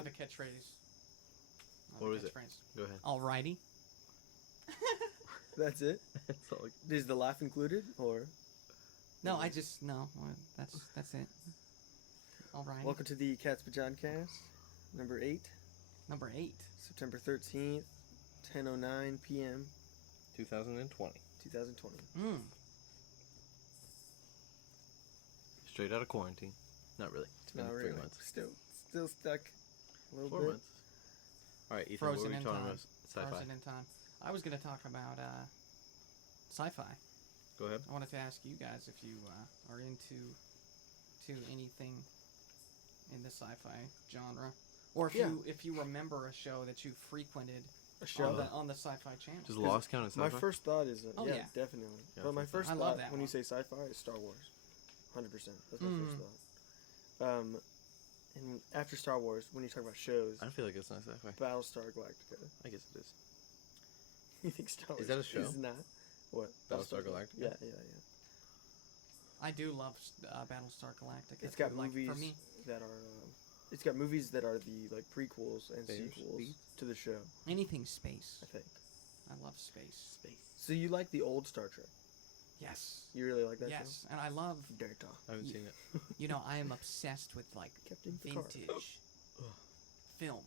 have a catchphrase. What is it? Go ahead. Alrighty. That's it? That's all. Is the laugh included, or? No, I just no. That's it. Alrighty. Welcome to the Pajodcast, number 8. Number 8. September 13th, 10:09 p.m. 2020. 2020. Straight out of quarantine. Not really. It's been Not 3 really. months. Still stuck a little 4 bit. months. All right, Ethan, Frozen what were in you talking time. about? Sci-fi. Frozen in time. I was going to talk about sci-fi. Go ahead. I wanted to ask you guys if you are into anything in the sci-fi genre, or if you remember a show that you frequented on the Sci-Fi Channel. Does Lost count as sci-fi? My first thought is, yeah, definitely. Yeah, but my first I thought love that when one. you say sci-fi is Star Wars. 100%. That's my first thought. And after Star Wars, when you talk about shows, I feel like it's not sci-fi. Battlestar Galactica. I guess it is. You think Star Wars Is that a show? is not? What? Battlestar Galactica? Yeah. I do love Battlestar Galactica. It's got like, movies for me, that are. It's got movies that are the prequels and sequels to the show. anything space. I think. I love space. So you like the old Star Trek? Yes. You really like that show? Yes, and I love. Data. I haven't seen it. You know, I am obsessed with like Captain Picard. vintage film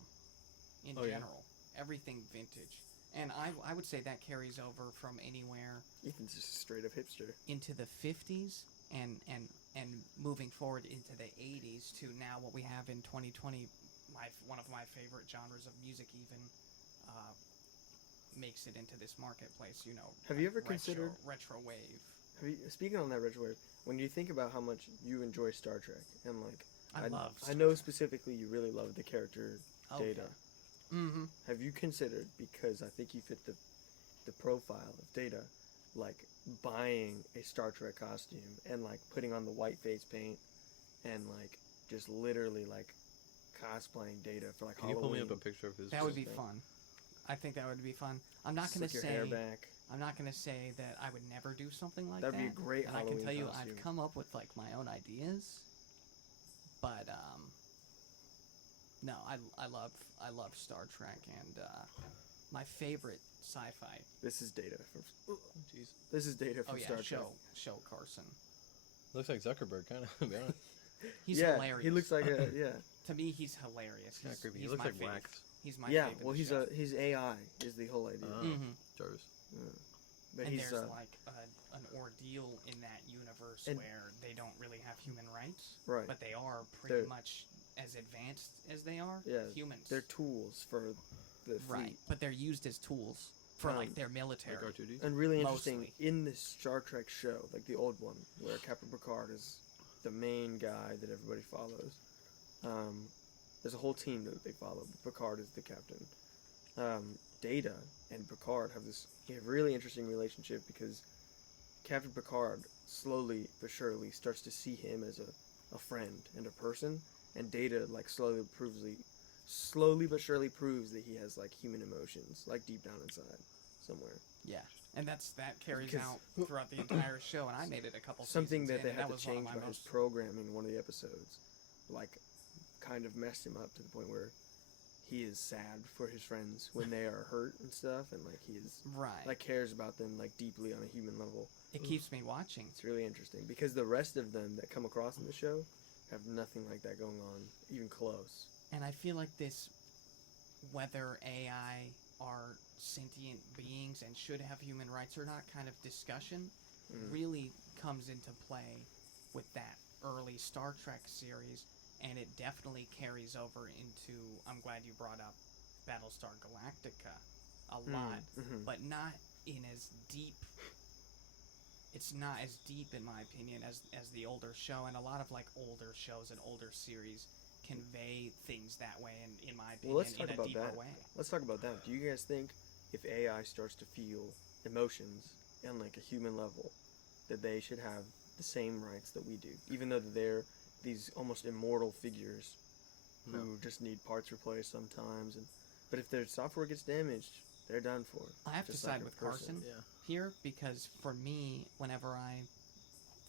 in Oh, yeah. general. Everything vintage. And I would say that carries over from anywhere Ethan's just a straight up hipster. into the 50s and moving forward into the 80s to now what we have in 2020. One of my favorite genres of music even makes it into this marketplace. You know, Have you ever considered retro wave? Speaking on that retro wave, when you think about how much you enjoy Star Trek and I love I Star know Trek. specifically you really love the character Data. Mm-hmm. Have you considered, because I think you fit the profile of Data, like buying a Star Trek costume and like putting on the white face paint and like just literally like cosplaying Data for like Can you Halloween? pull me up a picture of his? That would be thing. fun. I think that would be fun. I'm not going to Slick your hair say. back. I'm not going to say that I would never do something like That'd that. be a great And I can Halloween tell you, costume. I've come up with like my own ideas. But no, I love Star Trek, and my favorite sci-fi. This is Data from. Oh, jeez. This is Data from Oh yeah, Star Trek. show Carson. Looks like Zuckerberg, kind of. To be honest. He's yeah, hilarious. he looks like a To me, he's hilarious. Kinda creepy. He He's looks my like favorite. wax. He's my yeah. favorite. Well, he's AI is the whole idea. Jarvis. But and he's there's like an ordeal in that universe where they don't really have human rights, right. but they are pretty much as advanced as they are humans. They're tools for the fleet. Right, but they're used as tools for like their military. Like R2D? And really interesting, Mostly. in this Star Trek show, like the old one, where Captain Picard is the main guy that everybody follows, there's a whole team that they follow, but Picard is the captain. Data and Picard have this really interesting relationship because Captain Picard slowly but surely starts to see him as a friend and a person, and Data like slowly but surely proves that he has like human emotions, like deep down inside somewhere. Yeah, and that carries Because- out throughout the entire show, and I made it a couple Something seasons that in, they and had that to was one of change my about his most- programming in one of the episodes, like kind of messed him up to the point where he is sad for his friends when they are hurt and stuff, and like he is Right. like cares about them like deeply on a human level. It keeps me watching. It's really interesting because the rest of them that come across in the show have nothing like that going on, even close. And I feel like this, whether AI are sentient beings and should have human rights or not, kind of discussion really comes into play with that early Star Trek series, and it definitely carries over into, I'm glad you brought up Battlestar Galactica a lot, but not in as deep, it's not as deep in my opinion as the older show, and a lot of like older shows and older series convey things that way, and in my opinion, Well, let's talk in a about deeper that. way. Let's talk about that. Do you guys think if AI starts to feel emotions on like a human level, that they should have the same rights that we do, even though they're these almost immortal figures who just need parts replaced sometimes? But if their software gets damaged, they're done for. I have to Just side like a with person. Carson here, because for me, whenever I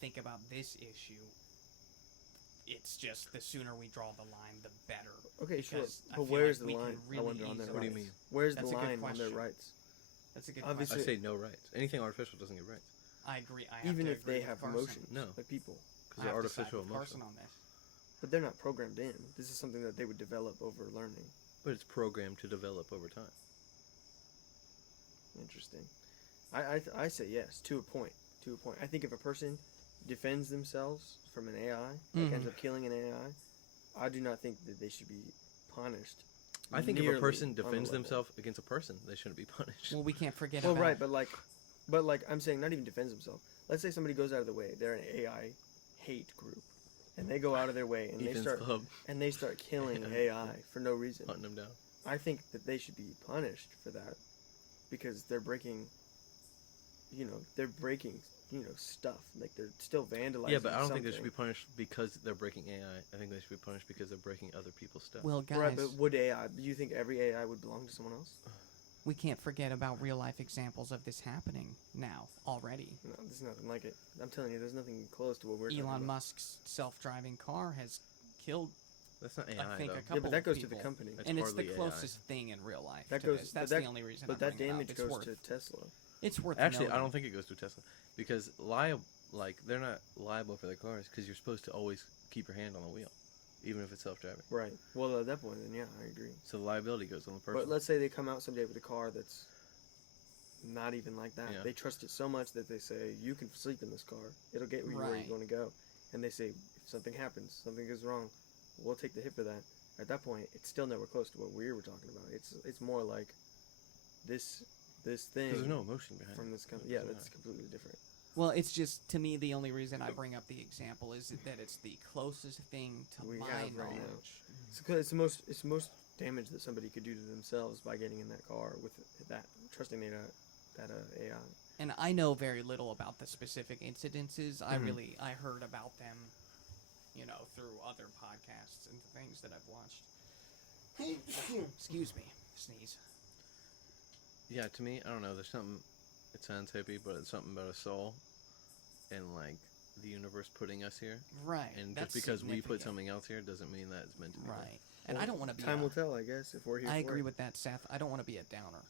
think about this issue, it's just the sooner we draw the line, the better. Okay, sure. Because I But feel where's like we the can line? I really wonder on their easily- What do you rights. mean? Where's That's the a good line on their question. rights? That's a good Obviously- I question. say no rights. Anything artificial doesn't get rights. I agree. I have Even to if agree they with have Carson. emotions, No. like people. I Because they're have to side artificial with emotion. Carson on this. But they're not programmed in. This is something that they would develop over learning. But it's programmed to develop over time. Interesting. I say yes, to a point. To a point. I think if a person defends themselves from an AI, like ends up killing an AI, I do not think that they should be punished. I think if a nearly person on the defends level. themselves against a person, they shouldn't be punished. Well, we can't forget Well, about. right, but like I'm saying, not even defends themselves. Let's say somebody goes out of the way. They're an AI hate group, and they go out of their way and Ethan's they start killing Yeah. AI for no reason. hunting them down. I think that they should be punished for that because they're breaking, stuff. Like they're still vandalizing. Yeah, but I don't think they something. should be punished because they're breaking AI. I think they should be punished because they're breaking other people's stuff. Well, guys, Right, but would AI? Do you think every AI would belong to someone else? we can't forget about real life examples of this happening now already. No, there's nothing like it. I'm telling you, there's nothing close to what we're talking Elon about. Musk's self-driving car has killed, That's not AI, I think, though. a Yeah, couple but that of goes to people. the company. That's and it's the hardly AI. closest thing in real life That to goes. this. That's but the only reason. But I that bring it up. damage It's goes worth. to Tesla. It's worth. Actually, I noting. don't think it goes to Tesla because they're not liable for their cars because you're supposed to always keep your hand on the wheel, even if it's self-driving. Right. Well, at that point, then yeah, I agree. So the liability goes on the person. But let's say they come out someday with a car that's not even like that. Yeah. They trust it so much that they say, you can sleep in this car. It'll get you where Right. you're going to go. And they say, if something happens, something goes wrong, we'll take the hit for that. At that point, it's still nowhere close to what we were talking about. It's more like this thing Because there's no emotion behind from it. this company. Yeah, There's that's completely different. Well, it's just to me the only reason I bring up the example is that it's the closest thing to We my have right now. knowledge. It's the most damage that somebody could do to themselves by getting in that car with that, trusting that AI. And I know very little about the specific incidences. Mhm. I heard about them, through other podcasts and things that I've watched. Excuse me, sneeze. Yeah, to me, I don't know. There's something. It sounds hippie, but it's something about a soul, and like the universe putting us here. Right. And that's just because we put significant. something else here doesn't mean that it's meant to be. there. Right. And Well, I don't want to be. Time will tell, I guess, if we're here. I for agree it. with that, Seth. I don't want to be a downer.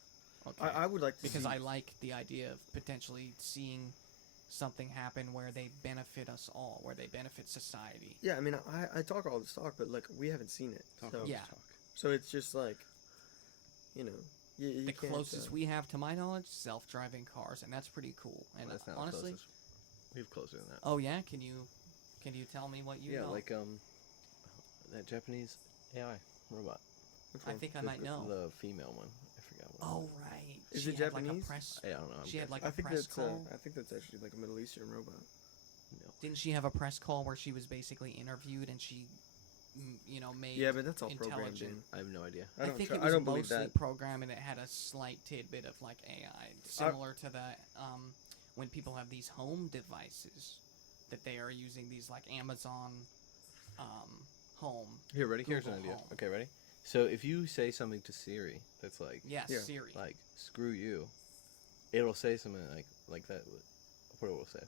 Okay. I would like to because see, I like the idea of potentially seeing something happen where they benefit us all, where they benefit society. Yeah, I mean, I talk all this talk, but like we haven't seen it. Talk so, about Yeah. talk. so it's just like, you The can't, closest we have to my knowledge, self-driving cars, and that's pretty cool. And Well, that's not honestly, closest. We have closer than that. oh yeah, can you tell me what you yeah, know? like that Japanese AI robot, Which I one? think I might know. the female one. I forgot what. Oh right, Is she it had, like, Japanese? a press. I don't know. I'm She had guessing. like I a think press that's call. I think that's actually like a Middle Eastern robot. No. Didn't she have a press call where she was basically interviewed and she, made Yeah, but that's all programmed intelligent. in. I have no idea. I don't. think tr- it I was don't believe mostly that. programmed, and it had a slight tidbit of like AI, similar to the when people have these home devices that they are using these like Amazon home. Here, ready? Here's an Google idea. Home. Okay, ready? So if you say something to Siri that's like, Yes, Yeah. Siri. like screw you, it'll say something like that. What it will say?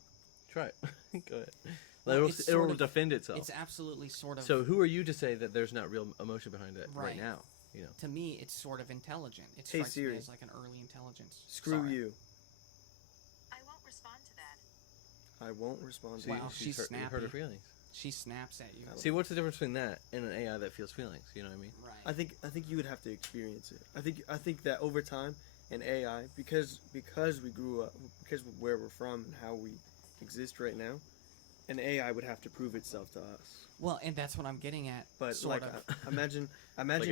Try it. Go ahead. Well, it'll it's it'll sort of- defend itself. It's absolutely sort of. So who are you to say that there's not real emotion behind it right Right. now? You know. to me, it's sort of intelligent. It Hey, strikes Siri. me as like an early intelligence. Screw Sorry. you. I won't respond to that. I won't respond to See, Wow, you. she's you hurt her snappy. feelings. She snaps at you. I See, what's the difference between that and an AI that feels feelings? You know what I mean? Right. I think you would have to experience it. I think that over time, an AI, because we grew up, because of where we're from and how we exist right now, an AI would have to prove itself to us. Well, and that's what I'm getting at. But sort like, of. imagine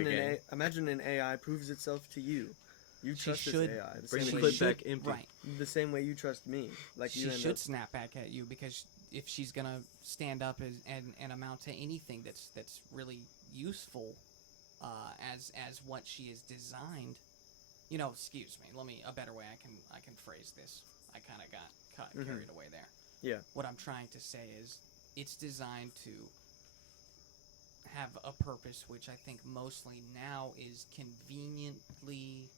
game. imagine an AI proves itself to you. You She trust should- this AI the Bring same, the way clip you, back empty. Right. the same way you trust me. Like She you end should up, snap back at you because if she's gonna stand up and amount to anything that's really useful, as what she is designed, excuse me, a better way I can phrase this. I kind of got Mhm. carried away there. Yeah. What I'm trying to say is it's designed to have a purpose, which I think mostly now is conveniently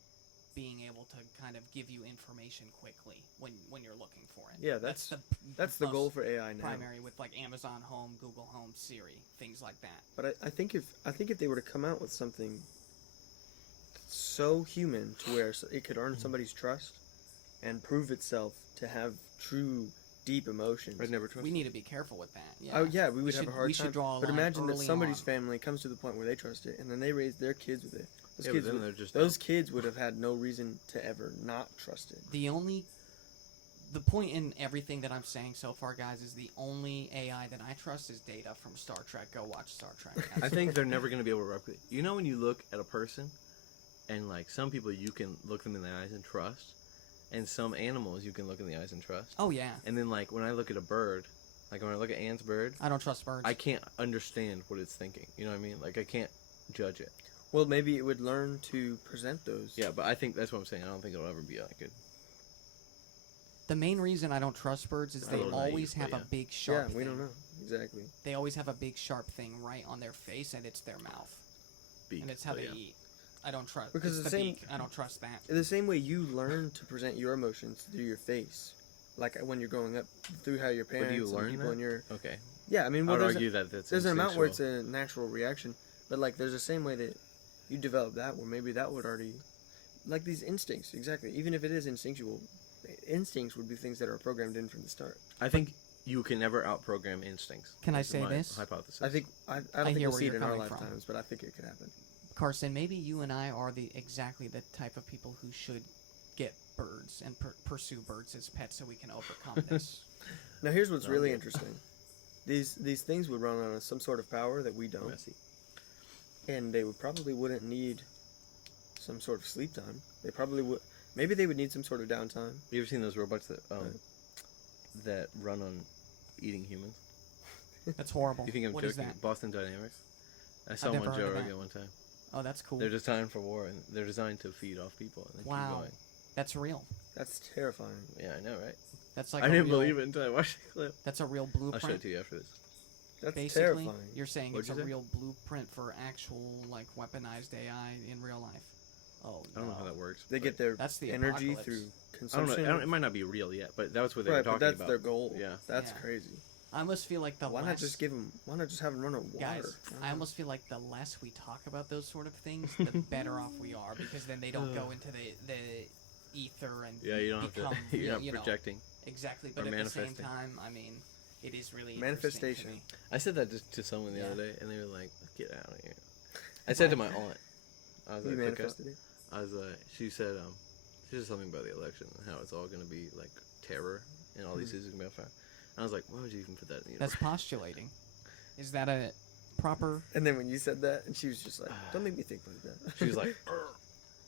being able to kind of give you information quickly when you're looking for it. Yeah, that's the most goal for AI now. primary with like Amazon Home, Google Home, Siri, things like that. But I think if they were to come out with something so human to where it could earn somebody's trust and prove itself to have true deep emotions. I'd never trust. We need to be careful with that. Yeah. Oh yeah, we would have a hard we time. should draw a But line imagine that early somebody's on. family comes to the point where they trust it, and then they raise their kids with it. Those Yeah, kids but then would, they're just those kids would have had no reason to ever not trust it. The point in everything that I'm saying so far, guys, is the only AI that I trust is Data from Star Trek. Go watch Star Trek. I think they're never going to be able to replicate. You know, when you look at a person, and like some people you can look them in the eyes and trust, and some animals you can look in the eyes and trust. Oh yeah. And then like when I look at a bird, like when I look at Ant's bird, I don't trust birds. I can't understand what it's thinking. You know what I mean? Like I can't judge it. Well, maybe it would learn to present those. Yeah, but I think that's what I'm saying. I don't think it'll ever be like good. The main reason I don't trust birds is A they little always naive, have but a big sharp we thing. don't know exactly. They always have a big sharp thing right on their face, and it's their mouth. Beak, And it's how but they yeah. eat. I don't trust. Because It's the the same- beak. I don't trust that. In the same way you learn to present your emotions through your face, like when you're growing up, through how your But do parents you and learn people that? in your Okay. yeah. I mean, I well, would there's argue that that's an amount where it's instinctual. a natural reaction, but like there's the same way that you develop that, where maybe that would already, like these instincts, exactly. Even if it is instinctual, instincts would be things that are programmed in from the start. I think you can never outprogram instincts. Can I That's say my this? hypothesis. I think I don't I think hear we'll where see it you're in our coming from. lifetimes, but I think it could happen. Carson, maybe you and I are exactly the type of people who should get birds and pursue birds as pets so we can overcome this. Now here's what's Oh, really yeah. interesting. These things would run on some sort of power that we don't, Messy. and they wouldn't need some sort of sleep time. They probably would. Maybe they would need some sort of downtime. You ever seen those robots that Right. that run on eating humans? That's horrible. You think I'm What joking? is that? Boston Dynamics. I saw never one heard Joe of that. Rogan one time. Oh, that's cool. They're designed for war, and they're designed to feed off people and then Wow. keep going. That's real. That's terrifying. Yeah, I know, right? That's like I a didn't real, believe it until I watched the clip. That's a real I'll blueprint. show it to you after this. That's Basically, terrifying. you're saying What'd it's you a say? real blueprint for actual like weaponized AI in real life. Oh, I don't know no. how that works. They but- get their That's the energy apocalypse. through I don't consumption. know. It might not be real yet, but that's what they right, were but talking that's about. their goal. Yeah. That's Yeah. crazy. I almost feel like the Why less not just Why not just have them run on water? guys, I almost feel like the less we talk about those sort of things, the better off we are, because then they don't go into the ether and Yeah, you don't have become, to. You're not you know, projecting. exactly. or But at the same manifesting. time, I mean, it is really Manifestation. interesting to me. I said that to someone the Yeah. other day, and they were like, "Get out of here." I said to my aunt, I was You like, manifested it. I was she said something about the election and how it's all going to be like terror and all these things are going to be on fire. And I was like, why would you even put that in the That's universe? postulating. Is that a proper? And then when you said that, and she was just like, "Don't make me think like that." She was like,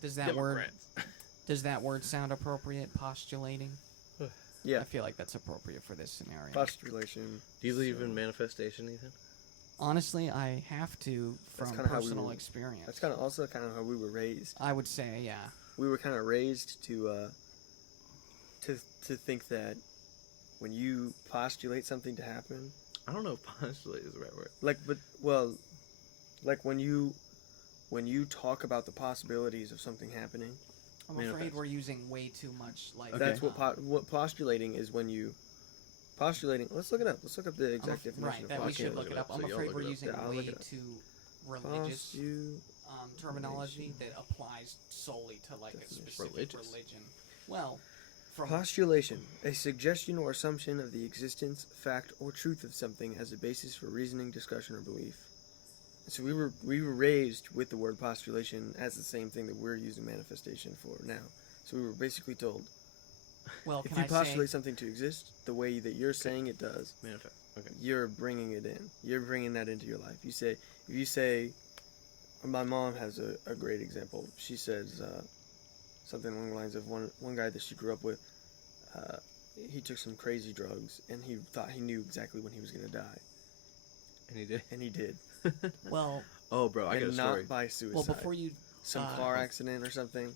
Does that word? Democrats. Does that word sound appropriate? Postulating. "Yeah, I feel like that's appropriate for this scenario. postulation." Do you believe in manifestation, Ethan? Honestly, I have to That's from kinda how we personal were- experience. That's kind of also kind of how we were raised. I would say, yeah. We were kind of raised to think that when you postulate something to happen, I don't know if postulate is the right word. like when you talk about the possibilities of something happening, I'm Manifest. afraid we're using way too much like. Okay. that's what postulating is. When you postulating, let's look it up. Let's look up the exact definition right. of That we postulating. should look it up. so I'm y'all afraid look we're it up. using Yeah, I'll look way it up. too religious Postu- terminology that applies solely to like a Definition. specific Religious. religion. Well, from Postulation, a suggestion or assumption of the existence, fact, or truth of something as a basis for reasoning, discussion, or belief. So we were raised with the word postulation as the same thing that we're using manifestation for now. So we were basically told, well, if can you I postulate say something to exist the way that you're saying it does, Manifest. Okay. you're bringing it in. You're bringing that into your life. If you say, my mom has a great example. She says something along the lines of one guy that she grew up with. He took some crazy drugs, and he thought he knew exactly when he was going to die, And he did. and he did. Oh, bro, I got a And story. not by suicide. well before you, some uh, car accident or something.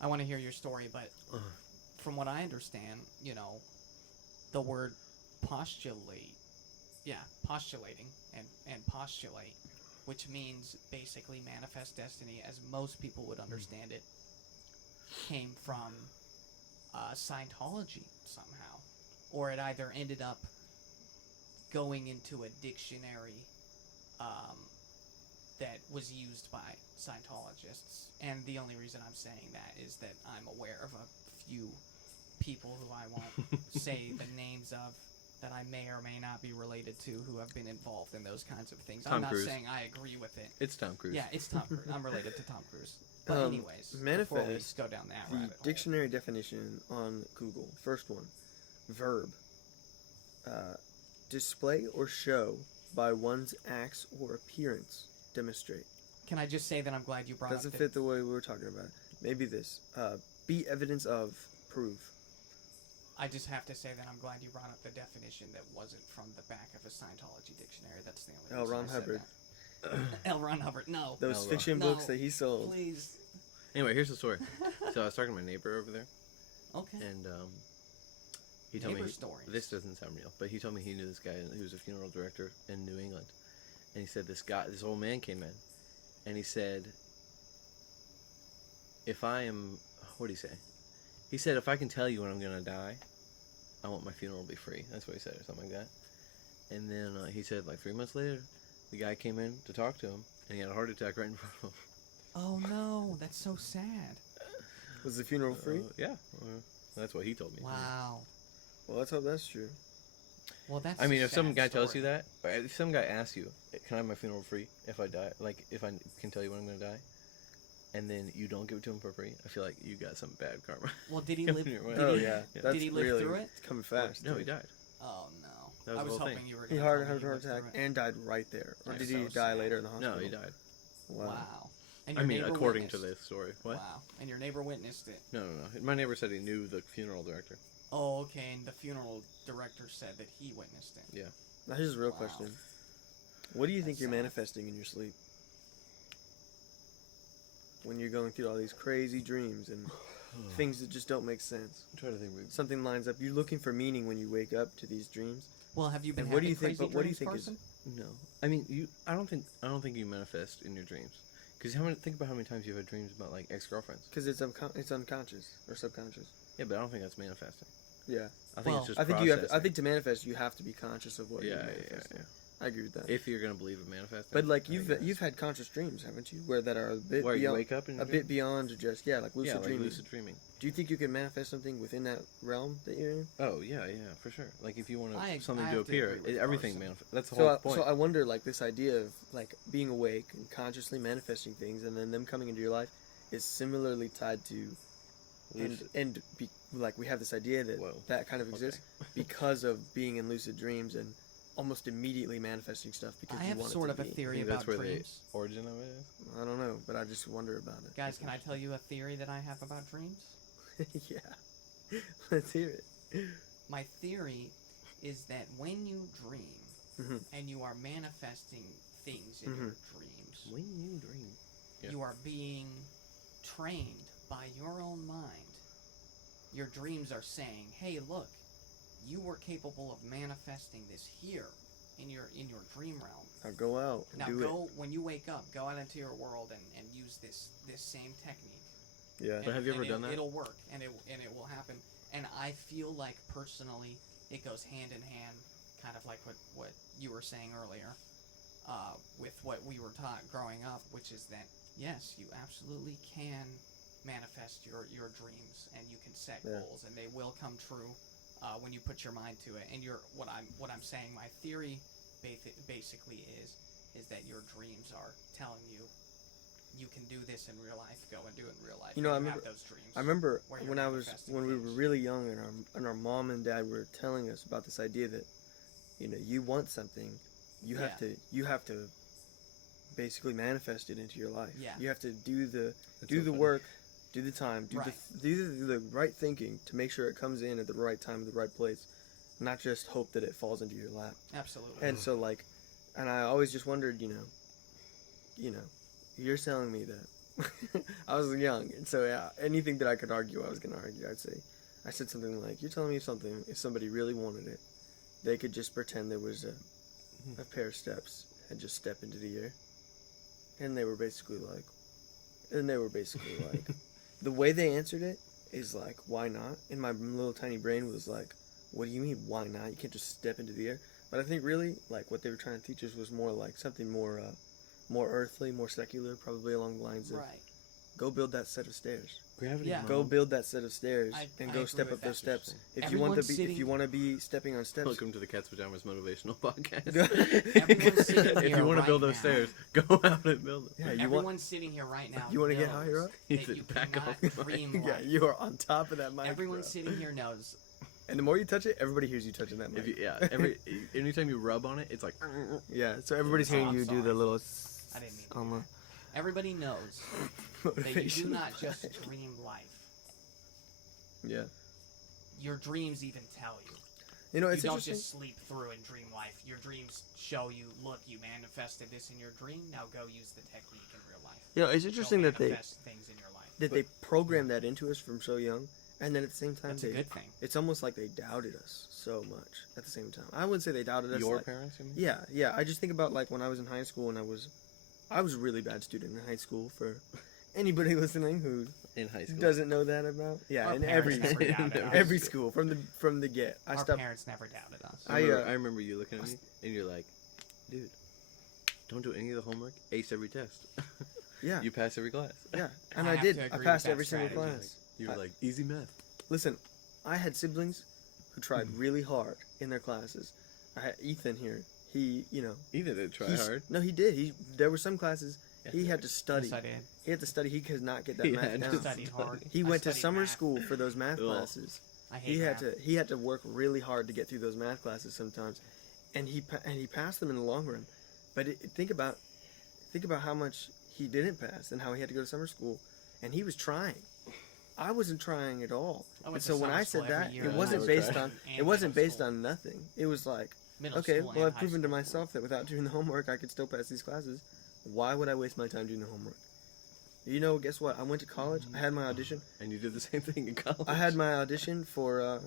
I want to hear your story, but Ugh. from what I understand, the word postulating and postulate, which means basically manifest destiny as most people would understand it. came from Scientology somehow, or it either ended up going into a dictionary that was used by Scientologists. And the only reason I'm saying that is that I'm aware of a few people who I won't say the names of, that I may or may not be related to, who have been involved in those kinds of things. I'm Tom not Cruise. saying I agree with it. It's Tom Cruise. Yeah, it's Tom Cruise. I'm related to Tom Cruise. But anyways, before we manifest, go down that The rabbit hole. dictionary definition on Google. First one, verb. Display or show by one's acts or appearance. Demonstrate. Can I just say that I'm glad you brought Doesn't up fit the way we were talking about it. Maybe this. Be evidence of. Prove. I just have to say that I'm glad you brought up the definition that wasn't from the back of a Scientology dictionary. That's the only L. reason Ron I said Hubbard. that. L. Ron Hubbard, no. Those L. Ron. fiction No, books that he sold. Please. Anyway, here's the story. So I was talking to my neighbor over there, Okay. and he told Neighbor me stories. this doesn't sound real, but he told me he knew this guy who was a funeral director in New England, and he said this old man came in, and he said, if I am, what did he say? He said, if I can tell you when I'm gonna die, I want my funeral to be free. That's what he said, or something like that. And then he said, like 3 months later, the guy came in to talk to him, and he had a heart attack right in front of him. Oh no, that's so sad. Was the funeral free? Yeah, that's what he told me. Wow. Well, let's hope that's true. Well, that's. I mean, a if some sad guy tells story. you that, or if some guy asks you, "Can I have my funeral free if I die?" Like, if I can tell you when I'm gonna die, and then you don't give it to him for free, I feel like you got some bad karma. Well, did he coming live? your way. Did Oh he, yeah, Yeah. that's Did he live really, through it? It's coming fast. No, he died. Oh no. That was I the was whole hoping thing. you were. He gonna had tell a me heart he lived attack through it. and died right there. Or That's did he so die sad. later in the hospital? No, he died. Wow. Wow. And I your mean, neighbor according to witnessed. this story. What? Wow. And your neighbor witnessed it. No. My neighbor said he knew the funeral director. Oh, okay. And the funeral director said that he witnessed it. Now here's a real Wow. question. What do you think That's you're sad. manifesting in your sleep? When you're going through all these crazy dreams and things that just don't make sense. I'm trying to think. Something lines up. You're looking for meaning when you wake up to these dreams. Well, have you been And what do having you think- crazy but what do you dreams, think is- Carson? No, I mean I don't think you manifest in your dreams. Because think about how many times you've had dreams about like ex-girlfriends. Because it's unconscious or subconscious. Yeah, but I don't think that's manifesting. Yeah. I think Well, it's just I think you have. I processing. think to manifest, you have to be conscious of what you're Yeah. manifesting. I agree with that. If you're gonna believe in manifesting. But like I think you've had conscious dreams, haven't you? Where that are a bit where you beyond, wake up and a bit beyond just like lucid yeah, like dreaming. lucid dreaming. Do you think you can manifest something within that realm that you're in? Oh yeah, for sure. Like if you want I something have to to appear, agree with everything Carson. manifests. That's the So, whole point. so I wonder, like this idea of like being awake and consciously manifesting things, and then them coming into your life, is similarly tied to, like we have this idea that Whoa. that kind of exists because of being in lucid dreams and almost immediately manifesting stuff because I you have want sort it of to a be. I theory think about that's where dreams. the origin of it is. I don't know, but I just wonder about it. Guys, can I tell you a theory that I have about dreams? Yeah, let's hear it. My theory is that when you dream Mhm. and you are manifesting things in your dreams, When you dream. Yeah. you are being trained by your own mind. Your dreams are saying, "Hey, look, you were capable of manifesting this here in your dream realm. Now go out and Now do go when you wake up, go out into your world and use this same technique. it. Yeah. But have you ever done that? It'll work and it will happen. And I feel like personally, it goes hand in hand, kind of like what you were saying earlier, with what we were taught growing up, which is that yes, you absolutely can manifest your dreams and you can set Yeah. goals and they will come true when you put your mind to it. And what I'm saying, my theory basically is that your dreams are telling you you can do this in real life. Go and do it in real life. You know, I have remember- those dreams. I remember where you're when manifesting we were things. really young and our mom and dad were telling us about this idea that, you want something, you have to basically manifest it into your life. Yeah. You have to do the That's do so the funny. work, do the time, do Right. the right thinking to make sure it comes in at the right time, the right place, not just hope that it falls into your lap. Absolutely. And so and I always just wondered, you're telling me that I was young, and so yeah, anything that I could argue, I was gonna argue. I said something like, "You're telling me something. If somebody really wanted it, they could just pretend there was a pair of steps and just step into the air." And they were basically like, the way they answered it is like, why not? And my little tiny brain was like, what do you mean, why not? You can't just step into the air. But I think really, like, what they were trying to teach us was more like something more earthly, more secular, probably along the lines of, Right. go build that set of stairs. Gravity. Yeah. Go build that set of stairs and I go agree step with up those that. steps. If you want Everyone's to be, if sitting- you want to be stepping on steps, Welcome to the Cat's Pajamas Motivational Podcast. Everyone's sitting If here you want to right build those now. stairs, go out and build them. yeah, you Everyone's want, sitting here right now. you want to get knows higher up. That Ethan, you back cannot off the mic. dream Yeah, life. you are on top of that mic. Everyone bro. sitting here knows. And the more you touch it, everybody hears you touching that mic. If you, anytime you rub on it, it's like. Yeah, so everybody's Oh, hearing I'm you do sorry. the little. I didn't mean to on do the that. Everybody knows that you do not just dream life. Yeah, Your dreams even tell you. you know You it's don't interesting. just sleep through and dream life. Your dreams show you, look, you manifested this in your dream. Now go use the technique in real life. You know, it's interesting Go that they manifest things in your life. they program that into us from so young, and then at the same time, That's a good thing. it's almost like they doubted us so much. At the same time, I wouldn't say they doubted us. Your like, parents, you mean? yeah. I just think about like when I was in high school, and I was a really bad student in high school. For anybody listening who In high school. doesn't know that about, yeah, Our in parents every never doubted us. every school from the get, I Our stopped. parents never doubted us. I, I remember you looking at me, and you're like, dude, don't do any of the homework. Ace every test. Yeah, You pass every class. yeah, and I I have did. to I agree passed with that every single strategy. class. You were I- like, easy math. Listen, I had siblings who tried really hard in their classes. I had Ethan here. He, you know, Ethan didn't try he's- hard. No, he did. There were some classes he had to study. Yes, I did. He had to study. He could not get that He math had to down. Studied hard. He I went to studied summer math. school for those math Ugh. classes. I hate math. He had to work really hard to get through those math classes sometimes, and he passed them in the long run. But think about how much he didn't pass and how he had to go to summer school, and he was trying. I wasn't trying at all. I went And to so when summer I school said every that, year it of wasn't high based school. on And it wasn't middle based school. on nothing. It was like, Middle okay, school well, and I've proven to high school. myself that without doing the homework, I could still pass these classes. Why would I waste my time doing the homework? You know, guess what? I went to college. I had my audition. And you did the same thing in college. I had my audition for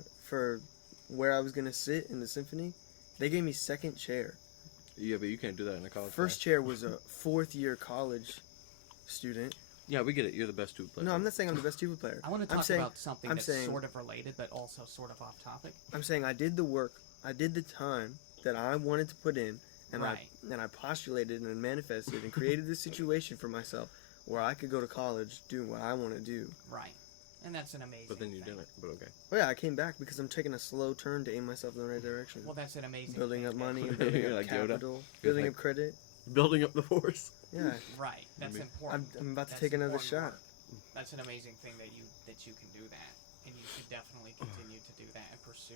where I was gonna sit in the symphony. They gave me second chair. Yeah, but you can't do that in a college First chair was a fourth year college student. class. Yeah, we get it. You're the best tuba player. No, I'm not saying I'm the best tuba player. I want to I'm talk saying- about something I'm that's saying- sort of related, but also sort of off topic. I'm saying I did the work. I did the time that I wanted to put in, and Right. I postulated and manifested and created this situation for myself where I could go to college doing what I want to do. Right. And that's an amazing But then you thing. didn't. But okay. Well, yeah, I came back because I'm taking a slow turn to aim myself in the right direction. Well, that's an amazing Building thing up that- money and building You're up like Yoda. capital, You're building like- up credit. Building up the force. Yeah, Right. That's mean, important. I'm about to That's take another important shot. work. That's an amazing thing that you can do that, and you should definitely continue to do that and pursue.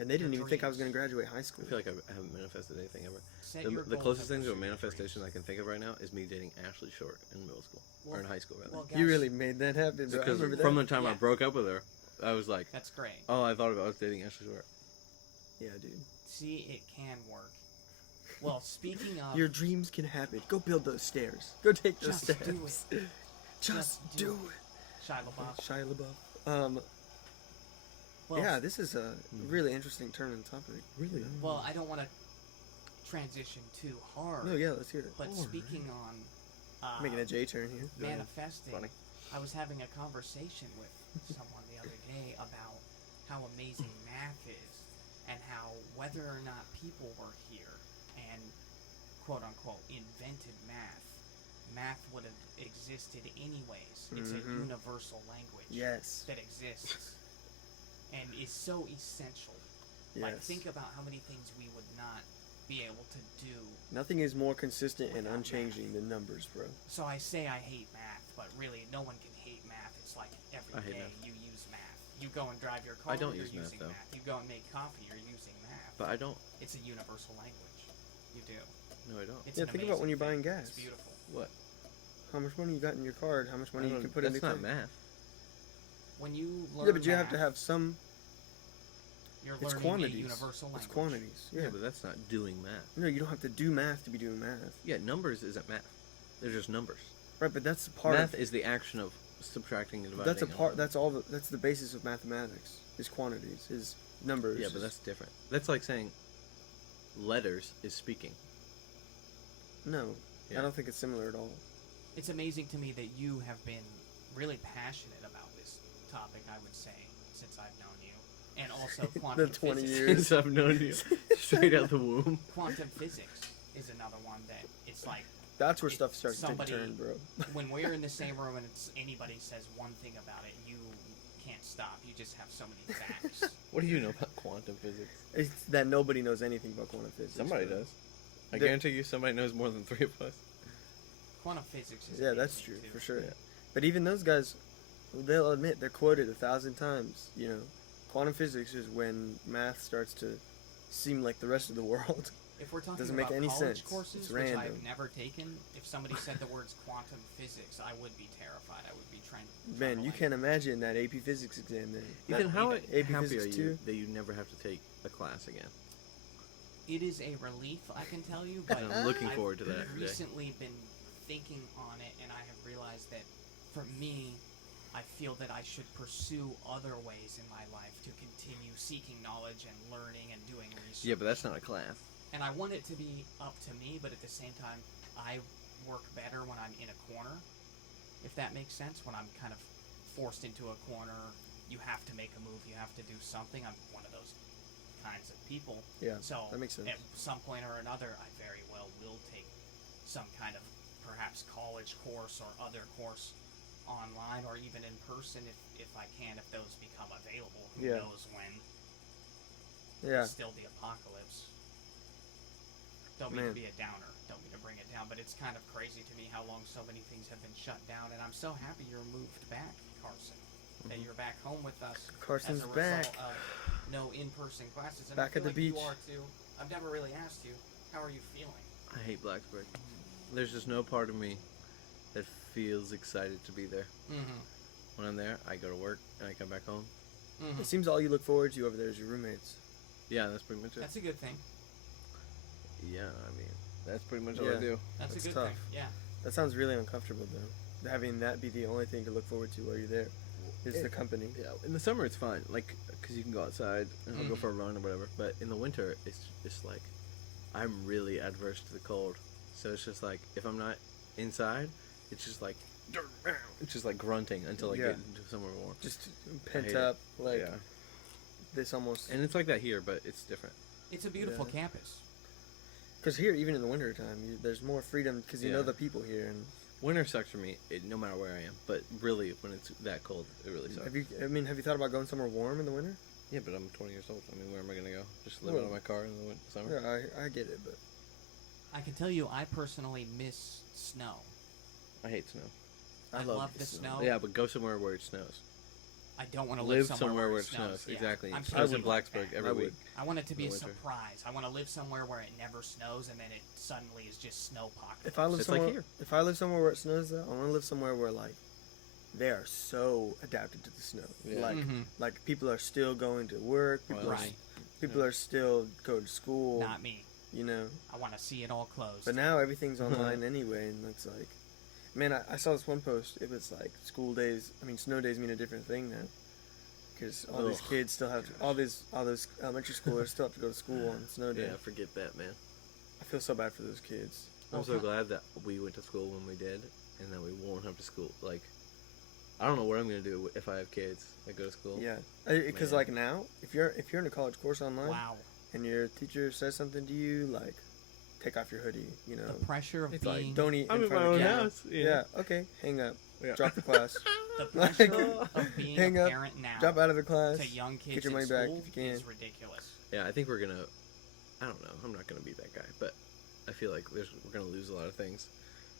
And they didn't Your even think I was dreams. going to graduate high school. I feel like I haven't manifested anything ever. Set The, your the goals closest and thing to a pursue your manifestation I dreams. can think of right now is me dating Ashley Short in middle school. or Well- in high school, rather. Well, You gosh, really made that happen, bro. I Because remember from that. the time I Yeah. broke up with her, I was like, That's great. oh, I thought about I was dating Ashley Short. Yeah, dude. See, it can work. Well, speaking of, Your dreams can happen. Go build those stairs. Go take those Just steps. do it. Just Just do do it. Shia LaBeouf. Shia LaBeouf. Well, Yeah, this is a really interesting turn in topic. Really? well, I don't want to transition too hard. No, yeah, let's hear it. But speaking on Making a J turn here. manifesting, Funny. I was having a conversation with someone the other day about how amazing math is, and how whether or not people were here and quote unquote invented math would have existed anyways. It's a Mhm. universal language Yes. that exists and is so essential. Like, Yes. think about how many things we would not be able to do. Nothing is more consistent and Without unchanging than numbers, bro. So I say I hate math, but really no one can hate math. It's like every I hate day math. you use math. You go and drive your car, I don't you're use math, using though. math. You go and make coffee, you're using math. But I don't. It's a universal language. You do. No, I don't. It's Yeah, an think about when amazing you're buying thing. gas. It's beautiful. What? How much money you got in your card? How much money I you don't- can put in the That's card? not math. When you learn Yeah, but you have to math, have some. you're It's learning quantities. a universal language. It's quantities. Yeah. Yeah. but that's not doing math. No, you don't have to do math to be doing math. Yeah, numbers isn't math. They're just numbers. Right, but that's part math of. is the action of subtracting and dividing. That's a and part. all. That's all. That's the basis of mathematics. Is quantities. Is numbers. Yeah, but that's different. That's like saying letters is speaking. no. Yeah. I don't think it's similar at all. It's amazing to me that you have been really passionate about this topic, I would say, since I've known you. And also quantum The 20 physics. years. Since I've known you, straight out the womb. Quantum physics is another one that it's like That's where If stuff starts to take a somebody- turn, bro. when we're in the same room and anybody says one thing about it, you can't stop. You just have so many facts. What do you know about quantum physics? It's that nobody knows anything about quantum physics. Somebody bro. does. I The- guarantee you somebody knows more than 3 of us. Quantum physics is Yeah, that's amazing, true, too. for sure. Yeah. But even those guys, they'll admit, they're quoted 1,000 times, you know. Quantum physics is when math starts to seem like the rest of the world. If we're talking Doesn't about make any college sense. courses, It's which random. I've never taken, if somebody said the words quantum physics, I would be terrified. I would be trying. Man, you like, can't imagine that AP Physics exam then. Ethan, Not how even AP happy are Physics you 2? that you never have to take a class again? It is a relief, I can tell you, but I'm looking I've forward to that day. recently been thinking on it, and I have realized that for me, I feel that I should pursue other ways in my life to continue seeking knowledge and learning and doing research. Yeah, but that's not a class. And I want it to be up to me, but at the same time, I work better when I'm in a corner, if that makes sense. When I'm kind of forced into a corner, you have to make a move, you have to do something. I'm one of those kinds of people. Yeah, So that makes sense. at some point or another, I very well will take some kind of perhaps college course or other course online or even in person if I can, if those become available. Who Yeah. knows when? Yeah. It's still the apocalypse. Don't mean to Man. be a downer. Don't mean to bring it down, but it's kind of crazy to me how long so many things have been shut down, and I'm so happy you're moved back, Carson. That you're back home with us. Carson's as a result back. Of no in-person classes. And Back I feel at the like beach. You are too. I've never really asked you. How are you feeling? I hate Blacksburg. There's just no part of me that feels excited to be there. Mm-hmm. When I'm there, I go to work and I come back home. Mm-hmm. It seems all you look forward to over there is your roommates. Yeah, that's pretty much it. That's a good thing. Yeah, I mean, that's pretty much all Yeah. I do. That's That's a good tough. thing. Yeah. That sounds really uncomfortable, though. Having that be the only thing to look forward to while you're there is the company. Yeah, in the summer it's fine, like, because you can go outside and I'll go Mhm. for a run or whatever. But in the winter, it's just like, I'm really adverse to the cold. So it's just like, if I'm not inside, it's just like, it's just like grunting until I Yeah. get into somewhere warm. Just I pent hate up, like yeah, this almost. and it's like that here, but it's different. It's a beautiful Yeah. campus. Because here, even in the winter time, there's more freedom because you know Yeah. the people here. And Winter sucks for me, no matter where I am. But really, when it's that cold, it really sucks. have you thought about going somewhere warm in the winter? Yeah, but I'm 20 years old. I mean, where am I gonna go? Just live out of my car in the summer? Yeah, I get it, but I can tell you, I personally miss snow. I hate snow. I love the snow. Yeah, but go somewhere where it snows. I don't want to Live live somewhere where it it snows. Yeah. Exactly. I'm It sure snows in people like Blacksburg that. every I would. week. I want it to be in a the winter. surprise. I want to live somewhere where it never snows and then it suddenly is just snow pockets. if I live It's like somewhere, here. if I live somewhere where it snows, though, I want to live somewhere where like they are so adapted to the snow. Yeah. Like Mhm. like people are still going to work. People, Well, are, Right. people are still going to school. Not me. You know. I want to see it all closed. But now everything's online anyway, and it's like, man, I saw this one post. It was like school days. I mean, snow days mean a different thing now, because all these Ugh. kids still have to. All those elementary schoolers still have to go to school on snow day. Yeah, forget that, man. I feel so bad for those kids. I'm so Okay. glad that we went to school when we did, and that we won't have to school. Like, I don't know what I'm gonna do if I have kids that go to school. Yeah, because Man. like now, if you're in a college course online, wow. and your teacher says something to you, like, take off your hoodie. You know, The pressure of It's being like, don't eat I'm in in front my of own the camera. house. Yeah. Okay. Hang up. Yeah. Drop the class. the pressure of being Hang a up, parent now Drop out of the class. to young kids Get your money in back school if you can. is ridiculous. Yeah, I think we're gonna. I don't know. I'm not gonna be that guy, but I feel like we're gonna lose a lot of things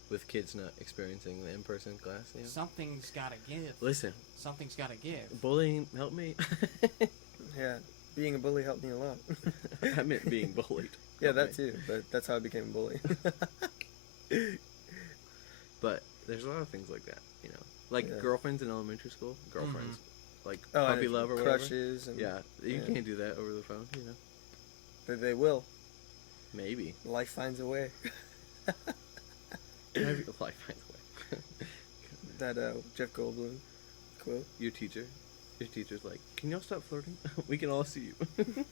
with kids not experiencing the in-person class. You know? Something's got to give. Listen, Something's got to give. bullying helped me. Yeah. Being a bully helped me a lot. I meant being bullied. Yeah, helped that me. too. But that's how I became a bully. But there's a lot of things like that, you know, like Yeah. girlfriends in elementary school, girlfriends, like Oh, and puppy if love or whatever. crushes. And Yeah, you yeah. can't do that over the phone, you know. But they will. Maybe. Life finds a way. Maybe life finds a way. That Jeff Goldblum quote. Your teacher's like, can y'all stop flirting? We can all see you.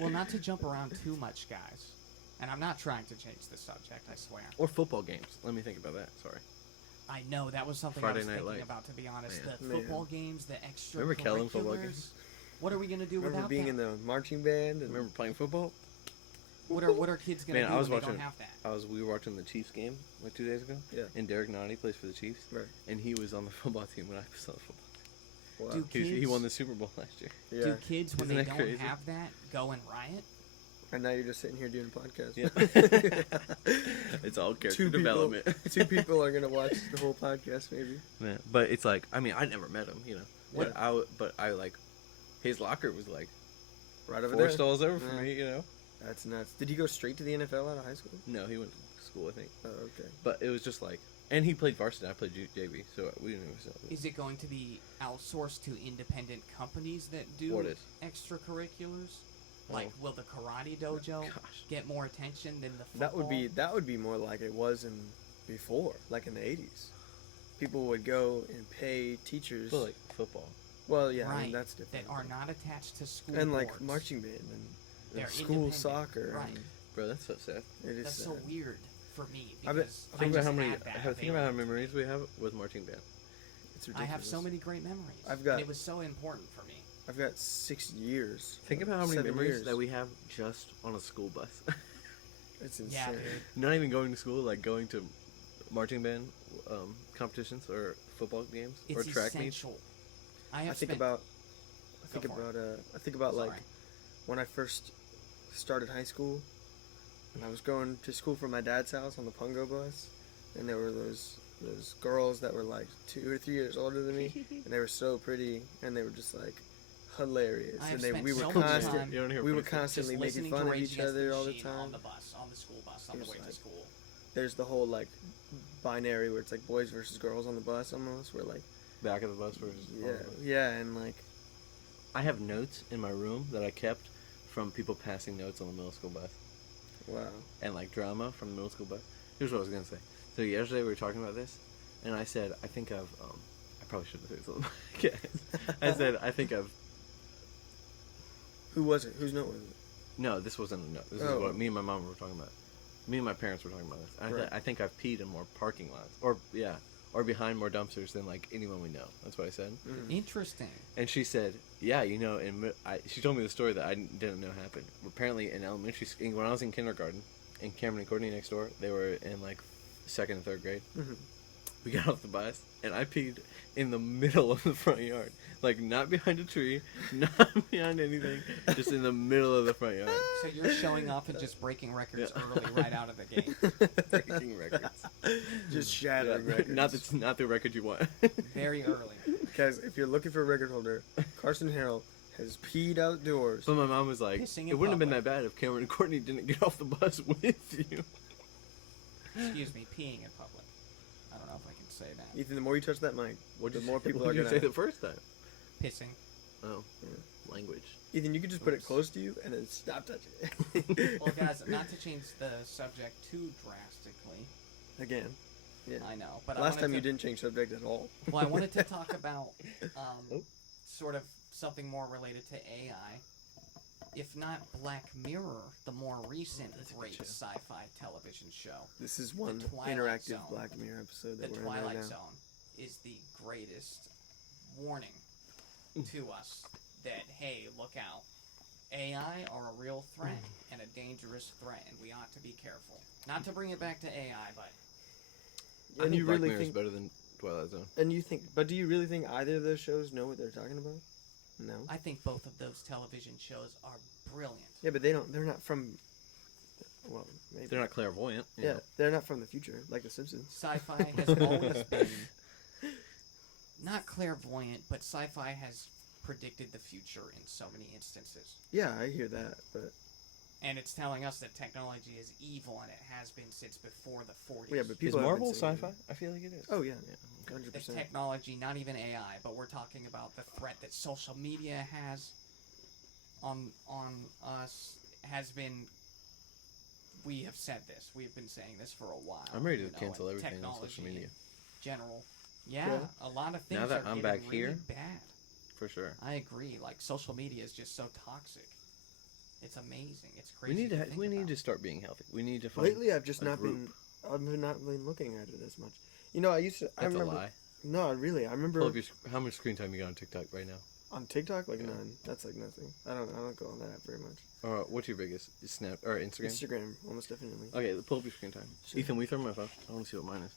Well, not to jump around too much, guys. And I'm not trying to change the subject, I swear. Or football games. Let me think about that. Sorry. I know that was something Friday I was Night thinking Lights. about, to be honest. Man. The football games, the extra. Remember Kellen football games? What are we gonna do Remember without being that? in the marching band? And Remember playing football? What are kids gonna Man, do I was when they watching. don't have that? We were watching the Chiefs game like 2 days ago. Yeah. And Derek Nottie plays for the Chiefs. Right. And he was on the football team when I was on the football. Wow. Do He kids won the Super Bowl last year. Yeah. do kids when Isn't they that don't crazy? have that go and riot? And now you're just sitting here doing a podcast. Yeah. It's all character development. Two people are gonna watch the whole podcast, maybe. Man, but it's like, I mean, I never met him, you know. Yeah. But I like, his locker was like Right over 4 there. stalls over Yeah. from me, you know. That's nuts. Did he go straight to the NFL out of high school? No, he went to school, I think. Oh, okay. But it was just like, and he played varsity. I played JV, so we didn't even know. Is it going to be outsourced to independent companies that do What is? extracurriculars? Like, will the karate dojo Gosh. get more attention than the football? That would be more like it was in before, like in the 80s. People would go and pay teachers. But like football. Well, yeah, right, I mean, that's different. that are not attached to school and like boards. marching band They're and school independent, soccer. right. And Bro, that's so sad. it is That's sad. so weird for me I bet- because I Think about just how many. had that Think about how available. many memories we have with marching band. It's I ridiculous. have so many great memories. I've got- and it was so important for me. I've got 6 years. Think about how many 7 memories years. that we have just on a school bus. It's insane. Yeah, dude. Not even going to school, like going to marching band competitions or football games It's or track meets. essential. I think spent- about Go for it. like Sorry. when I first started high school, and I was going to school from my dad's house on the Pungo bus, and there were those girls that were like 2 or 3 years older than me, and they were so pretty, and they were just like hilarious, I have and spent we were so much constant, time You don't hear we were funny things. constantly just making listening fun to of Rage each Against other all the Machine on time. the bus, on the school bus, on It the way was to like- school. There's the whole like binary where it's like boys versus girls on the bus almost, where like Back of the bus versus yeah, and like I have notes in my room that I kept from people passing notes on the middle school bus. wow. And like drama from the middle school bus. Here's what I was gonna say. So yesterday we were talking about this, and I said I think I've I probably shouldn't say something. I said I think I've Who was it? Whose note was it? no. This wasn't a note. This Oh. is what me and my mom were talking about. Me and my parents were talking about this. Right. I think I've peed in more parking lots, or behind more dumpsters than like anyone we know. That's what I said. Interesting. And she said, "Yeah, you know." And she told me the story that I didn't know happened. Apparently, in elementary school, when I was in kindergarten, and Cameron and Courtney next door, they were in like 2nd and 3rd grade. Mhm. We got off the bus, and I peed in the middle of the front yard, like not behind a tree, not behind anything, just in the middle of the front yard, So you're showing off and just breaking records Yeah. early, right out of the gate. breaking records. Just shattering Yeah, records. not the record you want. Very early. Guys, if you're looking for a record holder, Carson Harrell has peed outdoors. But my mom was like, Pissing in "It wouldn't have been public. that bad if Cameron and Courtney didn't get off the bus with you." Excuse me, peeing in public. I don't know if I can say that. Ethan, the more you touch that mic, What'd the you more say- people what'd are you gonna. say the first time. Pissing. Oh, Yeah. language. Ethan, you could just put it Oops. close to you and then stop touching it. Well, guys, not to change the subject too drastically. Again, yeah. I know, but Last I time wanted you to, didn't change subject at all. Well, I wanted to talk about Oh. sort of something more related to AI. If not Black Mirror, the more recent that's a good great show. sci-fi television show. This is one Twilight interactive Zone. Black Mirror episode The that we're in right Twilight now. Zone is the greatest warning to us that, hey, look out. AI are a real threat and a dangerous threat, and we ought to be careful. Not to bring it back to AI, but I And think you Black really Mirror is think? better than Twilight Zone. And you think? But do you really think either of those shows know what they're talking about? No. I think both of those television shows are brilliant. Yeah, but they don't. They're not from. Well, maybe. They're not clairvoyant. you Yeah, know. they're not from the future, like The Simpsons. Sci-fi has always been not clairvoyant, but sci-fi has predicted the future in so many instances. Yeah, I hear that, but And it's telling us that technology is evil, and it has been since before the 40s. yeah, but Is people have been Marvel saying- sci-fi? I feel like it is. Oh yeah, Yeah. 100%. the technology, not even AI, but we're talking about the threat that social media has on us has been. We have said this. We've been saying this for a while. I'm ready to you know, cancel and everything on social technology media. in general. Yeah, Yeah. a lot of things Now that are I'm getting back really here- bad. For sure. I agree. Like social media is just so toxic. It's amazing. It's We crazy. need to. think We need about. to start being healthy. We need to find. Lately, I've just a not group. been. I've not been looking at it as much. You know, I used to. I That's a remember. lie. No, really, I remember Pull up how much screen time you got on TikTok right now? on TikTok, like Yeah. none. That's like nothing. I don't go on that app very much. What's your biggest? Snap or Instagram? Instagram, almost definitely. Okay, pull up your screen time. Sure. Ethan, will you throw my phone? I want to see what mine is.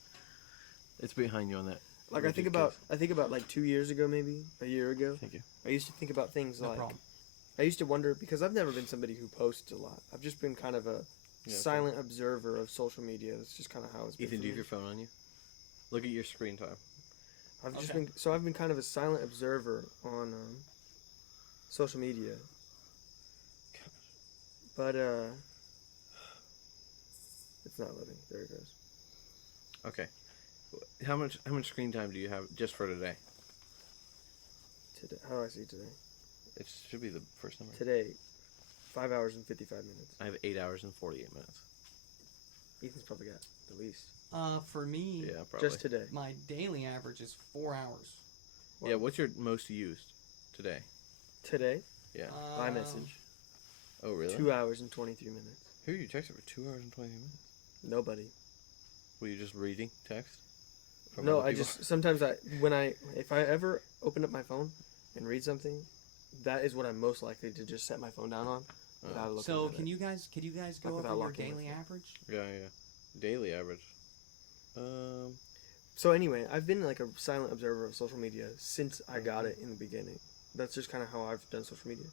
It's behind you on that. Like I think about like 2 years ago, maybe a year ago. Thank you. I used to think about things No like problem. I used to wonder because I've never been somebody who posts a lot. I've just been kind of a silent observer of social media. That's just kind of how it's been. Ethan, for do you have me. your phone on you? Look at your screen time. Okay. I've been kind of a silent observer on social media. But it's not loading. There it goes. Okay. How much screen time do you have just for today? Today, how do I see today? It should be the first number. Today, 5 hours and 55 minutes. I have 8 hours and 48 minutes. Ethan's probably got the least. For me, Yeah, probably. Just today. my daily average is 4 hours. Yeah, what's your most used today? Today, Yeah. iMessage. Oh, really? 2 hours and 23 minutes. Who are you texting for 2 hours and 20 minutes? Nobody. Were you just reading text? from No, other I people? just sometimes if I ever open up my phone and read something, that is what I'm most likely to just set my phone down on without looking So at can it. you guys go Like over without your locking my daily phone. average? Yeah. Daily average. So anyway, I've been like a silent observer of social media since I got it in the beginning. That's just kind of how I've done social media.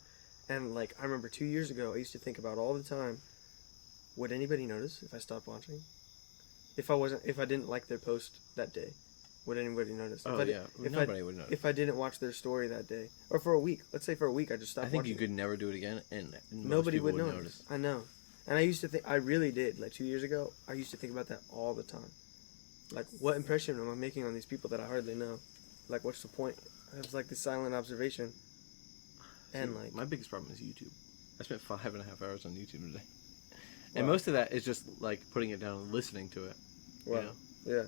And like I remember 2 years ago, I used to think about all the time, would anybody notice if I stopped watching? If I didn't like their post that day, would anybody notice? Oh, if yeah. if Nobody would notice. If I didn't watch their story that day, or for a week, let's say for a week, I just stopped I think watching. you could never do it again, and most Nobody people would notice. I know. And I used to think, I really did, like 2 years ago, I used to think about that all the time. Like, what impression am I making on these people that I hardly know? Like, what's the point? It was like this silent observation. And See, like, my biggest problem is YouTube. I spent 5.5 hours on YouTube today, and Wow. most of that is just like putting it down and listening to it. wow, You know? yeah.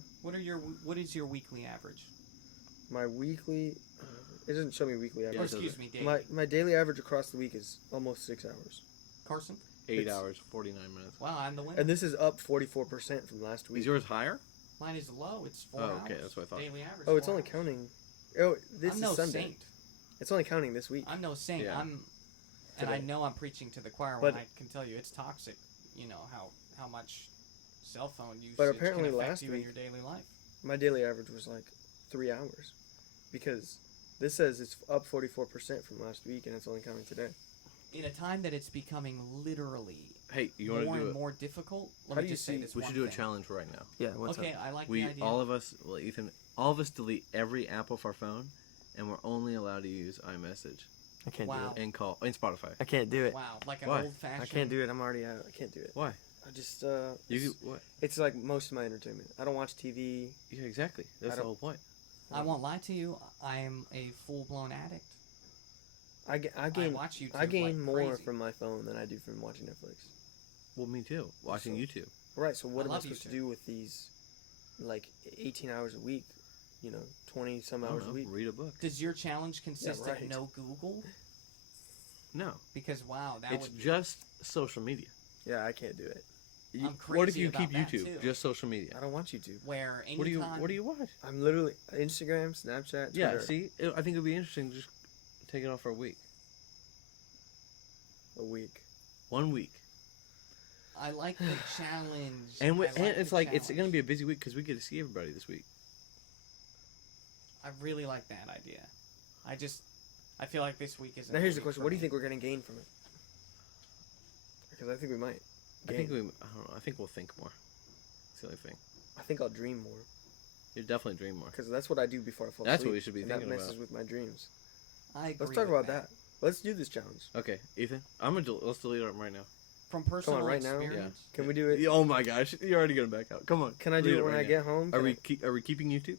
What is your weekly average? My weekly, it doesn't show me weekly Or average. so excuse me, daily. My daily average across the week is almost 6 hours. Carson? 8 It's- hours, 49 minutes. Wow, I'm the winner. And this is up 44% from last week. Is yours higher? Mine is low. It's 4 Oh, hours. okay, that's what I thought. Daily average. Oh, it's 4 only hours. counting. Oh, this I'm is no Sunday. saint. It's only counting this week. I'm no saint. Yeah. And I Today. know I'm preaching to the choir But- when I can tell you it's toxic. You know how much cell phone usage But apparently can affect last you week- in your daily life. My daily average was like 3 hours. Because this says it's up 44% from last week and it's only counting today. In a time that it's becoming literally Hey, you more want to do and it? more difficult, How let do me you just say see- this We one should do a thing. challenge right now. Yeah, Okay, I like the We idea. all of us, well, Ethan, all of us delete every app off our phone, and we're only allowed to use iMessage I can't Wow. do it. and call and Spotify. I can't do it. Wow, like an Why? old-fashioned... I can't do it. I'm already out. I can't do it. Why? I just, You what? it's like most of my entertainment. I don't watch TV. Yeah, exactly. That's I the don't- whole point. I won't lie to you. I am a full-blown addict. I gain watch YouTube I gain like more crazy. from my phone than I do from watching Netflix. Well, me too. Watching So- YouTube. Right, so what I am I love supposed to YouTube. do with these, like, 18 hours a week? 20-some I don't hours a know, week? read a book. Does your challenge consist right. of no Google? No, Because, wow, that it's would... just social media. Yeah, I can't do it. You- I'm what if crazy you about keep that, YouTube? too. Just social media. I don't watch YouTube. Where anytime... What do you watch? I'm literally Instagram, Snapchat, Twitter. Yeah, see, I think it would be interesting to just take it off for a week. A week. 1 week. I like the challenge. And I like it's the like it's challenge. going to be a busy week because we get to see everybody this week. I really like that idea. I feel like this week is... Now here's the question: what do you think we're gonna gain from it? Because I think we might. I think I don't know. I think we'll think more. That's the only thing. I think I'll dream more You definitely dream more. because that's what I do before I fall That's asleep. what we should be and thinking that messes about. with my dreams. I agree Let's talk with about that. Let's do this challenge. Okay, Ethan, let's delete it right now. From personal right now? experience. Can we do it? Oh my gosh, you're already gonna back out. Come on. Can I do delete it when right I now. get home? Are Can we are we keeping YouTube?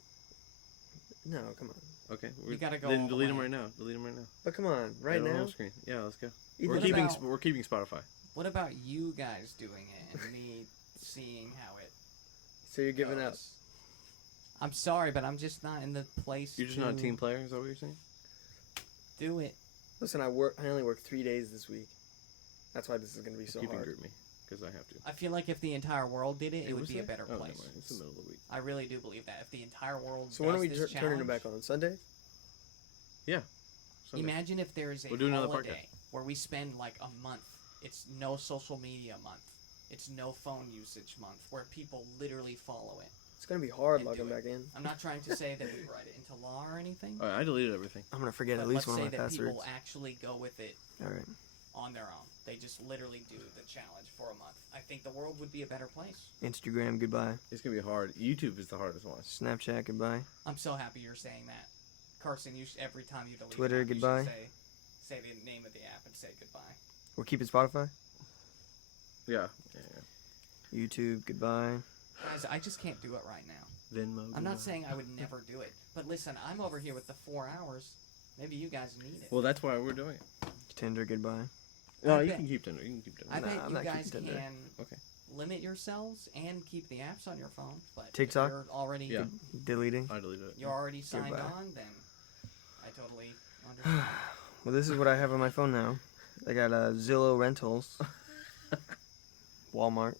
No, come on. Okay, You gotta go Then all the delete them way. right now. Delete them right now. But come on, right on now. the screen. Yeah, let's go. Ethan, We're keeping Spotify. What about you guys doing it and me seeing how it So you're giving up. goes? I'm sorry, but I'm just not in the place You're just to not a team player. Is that what you're saying? do it. Listen, I only work 3 days this week. That's why this is gonna be so Keeping hard. group me. because I have to. I feel like if the entire world did it, Hey, it would what's be a that? better Oh, place. never mind. It's the middle of the week. I really do believe that. If the entire world So when are does we this turning it challenge- back on? Sunday? Sunday. Imagine if there is a We'll do another holiday where we spend like a month. It's no social media month. It's no phone usage month, where people literally follow it. It's gonna be hard And do logging it. back in. I'm not trying to say that we write it into law or anything. All right, I deleted everything. I'm gonna forget But at least let's one say of my that passwords. people actually go with it All right. on their own. They just literally do the challenge for a month. I think the world would be a better place. Instagram, goodbye. It's gonna be hard. YouTube is the hardest one. Snapchat, goodbye. I'm so happy you're saying that, Carson. Every time you delete Twitter, an app, you should goodbye. say the name of the app and say goodbye. We're keeping Spotify. Yeah. YouTube, goodbye. Guys, I just can't do it right now. Venmo. I'm not saying I would never do it, but listen, I'm over here with the 4 hours. Maybe you guys need it. Well, that's why we're doing it. Tinder, goodbye. No, I you bet- can keep Tinder. You can keep Tinder. I Nah, bet I'm you not guys keeping Tinder. can Okay. limit yourselves and keep the apps on your phone. But TikTok? if you're already Yeah. Deleting. I deleted it. you're already signed Goodbye. on, then I totally understand. Well, this is what I have on my phone now. I got Zillow Rentals, Walmart.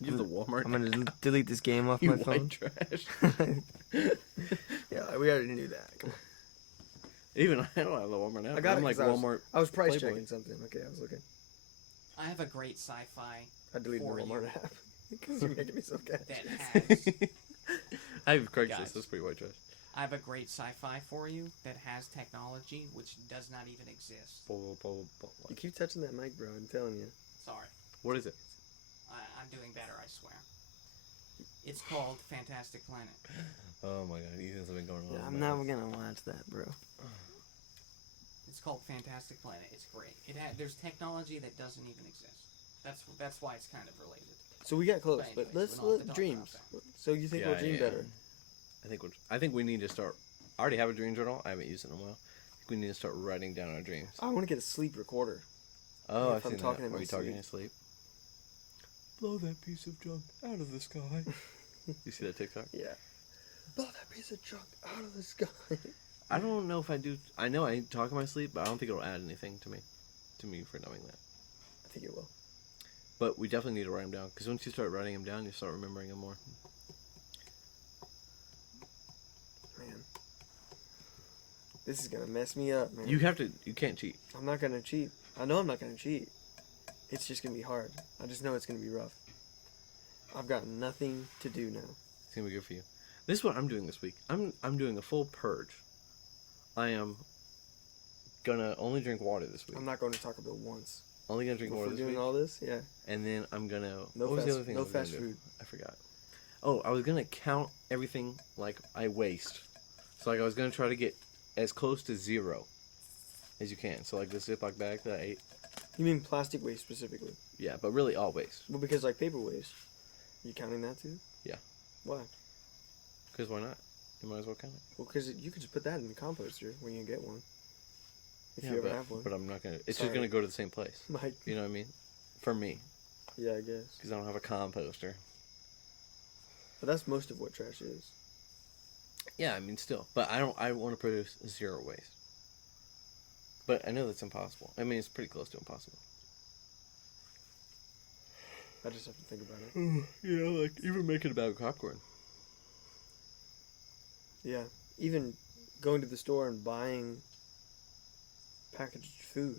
You have the Walmart. I'm gonna delete this game off you my white phone. trash. Yeah, we already knew that. Come on. Even I don't have the Walmart now. I got I'm it like 'cause I was- Walmart. I was price Playboy. checking something. Okay, I was looking. I have a great sci-fi I deleted the For Walmart you. app because you're making me so cash. that has I have Craigslist. Guys. That's pretty white trash. I have a great sci-fi for you that has technology which does not even exist. You keep touching that mic, bro. I'm telling you. Sorry, What is it? I'm doing better. I swear. It's called Fantastic Planet. Oh my god, Ethan's been going on. Yeah, I'm about not it. gonna watch that, bro. It's called Fantastic Planet. It's great. There's technology that doesn't even exist. That's why it's kind of related. So we got close, But but anyways, let's we don't have to talk dreams. about So you think we'll dream yeah. better? I think we need to start. I already have a dream journal. I haven't used it in a while. I think we need to start writing down our dreams. I want to get a sleep recorder. Oh, If I've I'm seen talking that. in Are my you talking sleep. in your sleep? Blow that piece of junk out of the sky. You see that TikTok? Yeah. Blow that piece of junk out of the sky. I don't know if I do. I know I talk in my sleep, but I don't think it'll add anything to me for knowing that. I think it will. But we definitely need to write them down, because once you start writing them down, you start remembering them more. Man. This is gonna mess me up, man. You can't cheat. I'm not gonna cheat. I know I'm not gonna cheat. It's just gonna be hard. I just know it's gonna be rough. I've got nothing to do now. It's gonna be good for you. This is what I'm doing this week. I'm doing a full purge. I am gonna only drink water this week. I'm not going to Taco Bell once. Only gonna drink If water we're this doing week. all this, yeah. And then I'm gonna. No what was fast- the other thing no I was gonna fast do? food. I forgot. Oh, I was gonna count everything like I waste. So like I was gonna try to get as close to 0 as you can. So like the Ziploc bag that I ate. You mean plastic waste specifically? Yeah, but really all waste. Well, because like paper waste. You counting that too? Yeah. Why? Because why not? You might as well count it. Well, because you could just put that in the composter when you get one. If Yeah, you ever but, have one. But I'm not gonna. It's Sorry. just gonna go to the same place. Mike. You know what I mean? For me, Yeah, I guess. because I don't have a composter. But that's most of what trash is. Yeah, I mean still, but I don't. I want to produce 0 waste. But I know that's impossible. I mean, it's pretty close to impossible. I just have to think about it. Yeah, like even making a bag of popcorn. Yeah. Even going to the store and buying packaged food,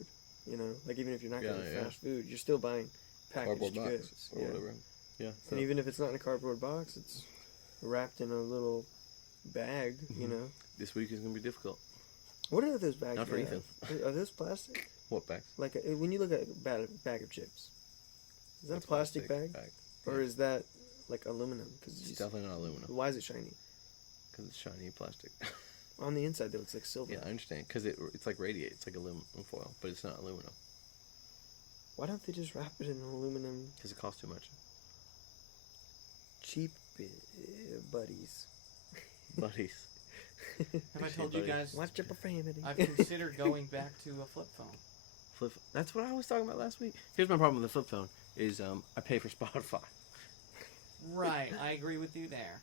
you know, like even if you're not Yeah, getting yeah. fast food, you're still buying packaged Cardboard box goods. or Yeah. whatever. Yeah. So. And even if it's not in a cardboard box, it's wrapped in a little bag, you Mhm. know. This week is gonna be difficult. What are those bags Not for made Ethan. of? Are those plastic? What bags? Like when you look at a bag of chips, is that That's a plastic bag? Or Yeah. is that like aluminum? It's Because definitely not aluminum why is it shiny? because it's shiny plastic. On the inside, though, it's like silver. Yeah, I understand because it's like radiate. It's like aluminum foil, but it's not aluminum Why don't they just wrap it in aluminum? because it costs too much. Cheap buddies. Buddies. Have I told you guys? Watch your profanity. I've considered going back to a flip phone. Flip. That's what I was talking about last week. Here's my problem with the flip phone: is I pay for Spotify. Right, I agree with you there.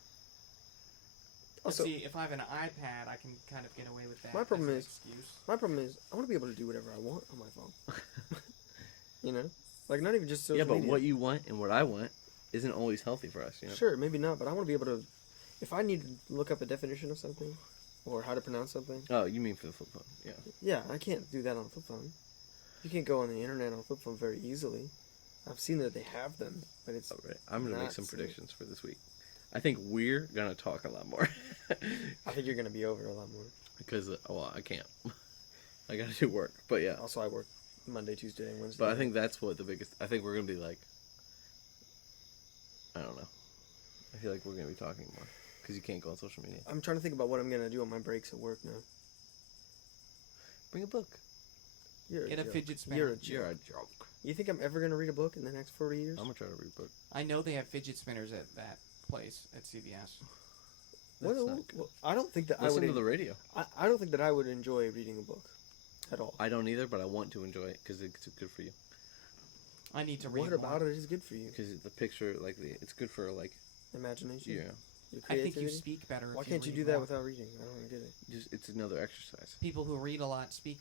But Also- see, if I have an iPad, I can kind of get away with that. My problem as an is- excuse. My problem is, I want to be able to do whatever I want on my phone. You know? Like, not even just social Yeah, but media. what you want and what I want isn't always healthy for us, you know? Sure, maybe not, but I want to be able to... If I need to look up a definition of something, or how to pronounce something... Oh, you mean for the flip phone, yeah. Yeah, I can't do that on a flip phone. You can't go on the internet on a flip phone very easily. I've seen that they have them, but it's... All right. I'm going to make not some safe. predictions for this week. I think we're going to talk a lot more. I think you're going to be over a lot more. Because, well, I can't. I got to do work, but yeah. Also, I work Monday, Tuesday, and Wednesday. But I think that's what the biggest... I think we're going to be like... I don't know. I feel like we're going to be talking more. Because you can't go on social media. I'm trying to think about what I'm going to do on my breaks at work now. Bring a book. You're Get a joke. fidget spinner. You're a You're joke. a joke. You think I'm ever going to read a book in the next 40 years? I'm going to try to read a book. I know they have fidget spinners at that place at CVS. That's What- not what- I don't think that Listen I to would... the radio. I don't think that I would enjoy reading a book at all. I don't either, but I want to enjoy it because it's good for you. I need to read What more. about it is good for you? Because the picture, like, it's good for, like, Imagination? yeah. Your I think creativity? you speak better. Why if can't you read do that more. without reading? I don't get it. Just it's another exercise. People who read a lot speak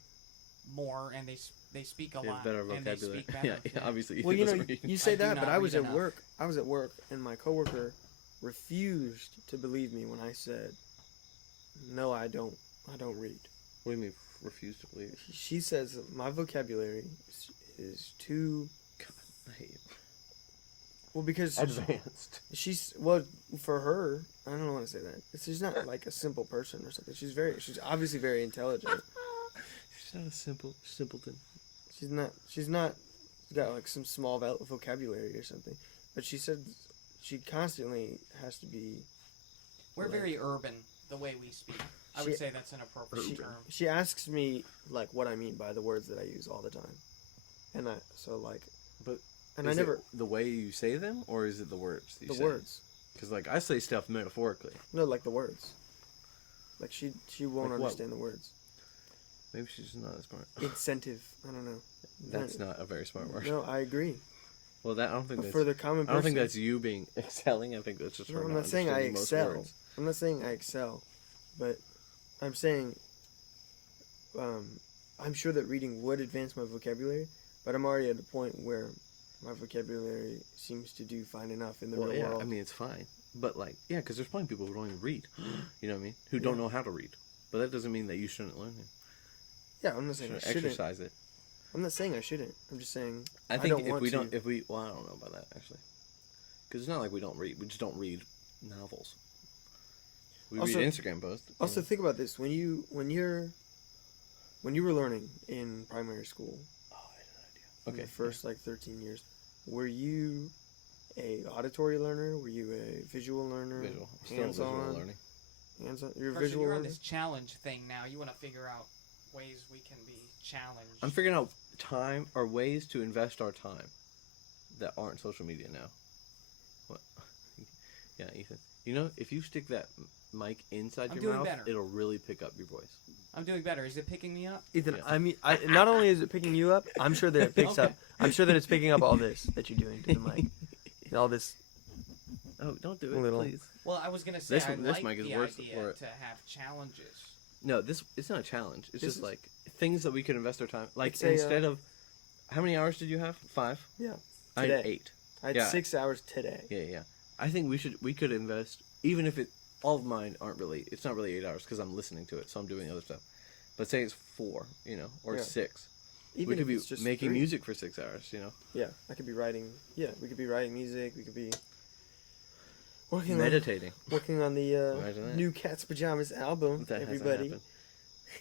more, and they speak a They have lot, better and they vocabulary. speak better. yeah, obviously. Well, he you know, doesn't read. you say I do that, but not I was read at enough. work. I was at work, and my coworker refused to believe me when I said, "No, I don't read." What do you mean, refuse to believe? She says that my vocabulary is too God, I hate you. well because Advanced. she's well for her. I don't want to say that. She's not like a simple person or something. She's obviously very intelligent. She's not a simpleton. She's not got like some small vocabulary or something. But she said she constantly has to be. We're very urban the way we speak. I would say that's an appropriate She, term. she asks me like what I mean by the words that I use all the time, and But and is I never it the way you say them, or is it the words? That you the say? words. Because like I say stuff metaphorically. No, like the words. Like she won't Like what? understand the words. Maybe she's just not as smart. Incentive. I don't know. That's not a very smart word. No, I agree. Well, that I don't think But that's. for the common person, I don't think that's you being excelling. I think that's just No, her I'm not not saying I understanding most excel. words. I'm not saying I excel, but I'm saying I'm sure that reading would advance my vocabulary, but I'm already at a point where my vocabulary seems to do fine enough in the Well, real yeah, world. I mean it's fine, but like, yeah, because there's plenty of people who don't even read. You know what I mean? Who don't Yeah. know how to read. But that doesn't mean that you shouldn't learn it. yeah, I'm not saying You I should shouldn't. exercise it. I'm not saying I shouldn't. I'm just saying I think don't if want we to. don't, well, I don't know about that actually, because it's not like we don't read. We just don't read novels. We Also- read Instagram posts. Also, think about this: when you were learning in primary school, Oh, I had an in idea. the first like 13 years, were you a auditory learner? Were you a visual learner? Visual. Still Hands-on? visual learning. Hands-on. You're a Carson, visual you're on learner. this challenge thing now. You want to figure out ways we can be challenged. I'm figuring out time or ways to invest our time that aren't social media now. What? Yeah, Ethan. You know, if you stick that mic inside I'm your doing mouth, better. it'll really pick up your voice. I'm doing better. Is it picking me up? Ethan, Yeah. I mean, not only is it picking you up, I'm sure that it picks Okay. up. I'm sure that it's picking up all this that you're doing to the mic. All this. Oh, don't do it, Little. please. Well, I was gonna say I This like mic is the worse idea for it. to have challenges. No, it's not a challenge. It's This just is- like things that we could invest our time. Like It's a, instead of how many hours did you have? 5. Yeah. I had Today. 8. I had Yeah. 6 hours today. Yeah. I think we could invest, even if all of mine aren't really. It's not really 8 hours because I'm listening to it, so I'm doing other stuff. But say it's 4, or Yeah. 6. Even We if could be it's just making 3. music for 6 hours. Yeah, I could be writing. Yeah, we could be writing music. We could be working Meditating. on the Imagine that. new Cat's Pajamas album. That hasn't Everybody. happened.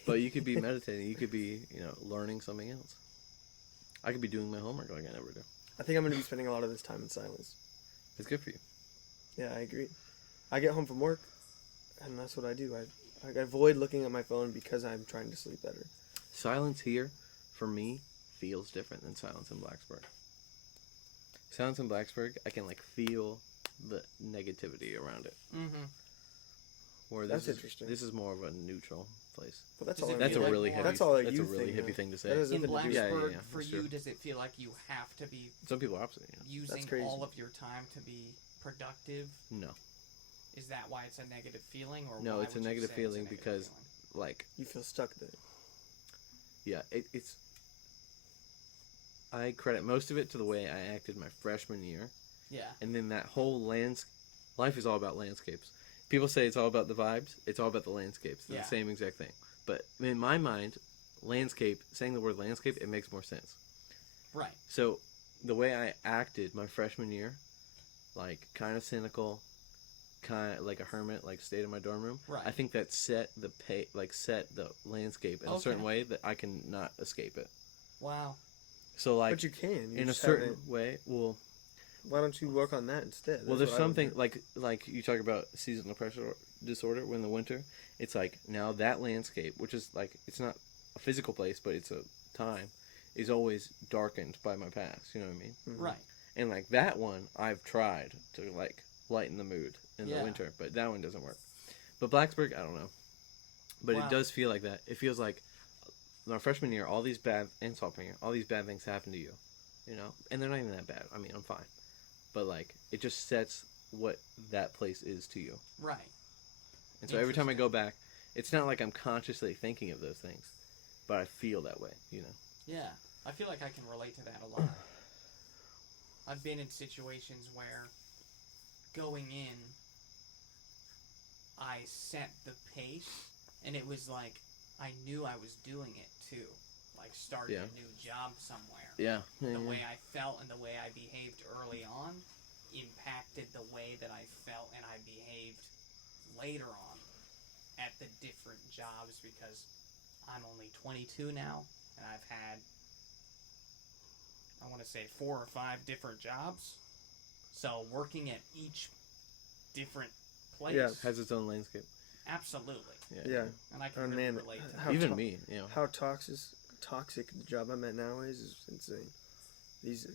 But you could be meditating. You could be, learning something else. I could be doing my homework like I never do. I think I'm going to be spending a lot of this time in silence. It's good for you. Yeah, I agree. I get home from work, and that's what I do. I avoid looking at my phone because I'm trying to sleep better. Silence here, for me, feels different than silence in Blacksburg. Silence in Blacksburg, I can feel the negativity around it. Mm-hmm. Where That's this interesting. This is more of a neutral place. But that's Does all. it I That's feel a like really more- heavy. That's all a That's you a really thing, heavy though. thing to say. That is In nothing to do- Blacksburg, yeah, for that's you, true. does it feel like you have to be Some people are opposite. using crazy. all of your time to be productive? No, Is that why it's a negative feeling, or No, why it's a would you negative say feeling negative because- feeling? You feel stuck there. yeah, it's. I credit most of it to the way I acted my freshman year. Yeah. And then that whole life is all about landscapes. People say it's all about the vibes. It's all about the landscapes. They're Yeah. the same exact thing. But in my mind, saying the word landscape, it makes more sense. Right. So the way I acted my freshman year, like kind of cynical, kind of like a hermit, like stayed in my dorm room. Right. I think that set the landscape in a certain way that I can not escape it. Wow. So like But you can. You in a just certain haven't- way, well. Why don't you work on that instead? Well, That's there's what I would something do. like you talk about seasonal pressure disorder when the winter. It's like now that landscape, which is like it's not a physical place, but it's a time, is always darkened by my past. You know what I mean? Mhm. Right. And like that one, I've tried to like lighten the mood in Yeah. the winter, but that one doesn't work. But Blacksburg, I don't know. But Wow. it does feel like that. It feels like my freshman year, and sophomore year, all these bad things happen to you, you know, and they're not even that bad. I mean, I'm fine. But like it just sets what that place is to you. Right. And so every time I Interesting. go back, it's not like I'm consciously thinking of those things, but I feel that way, you know. Yeah. I feel like I can relate to that a lot. I've been in situations where going in, I set the pace, and it was like I knew I was doing it too. Like starting Yeah. a new job somewhere. Yeah. The way I felt and the way I behaved early on impacted the way that I felt and I behaved later on at the different jobs, because I'm only 22 now and I've had, I want to say, 4 or 5 different jobs. So working at each different place, Yeah. Has its own landscape. absolutely, Yeah. and I can Oh, really man. relate to that. How Even to- me, you know. How toxic the job I'm at now is insane. These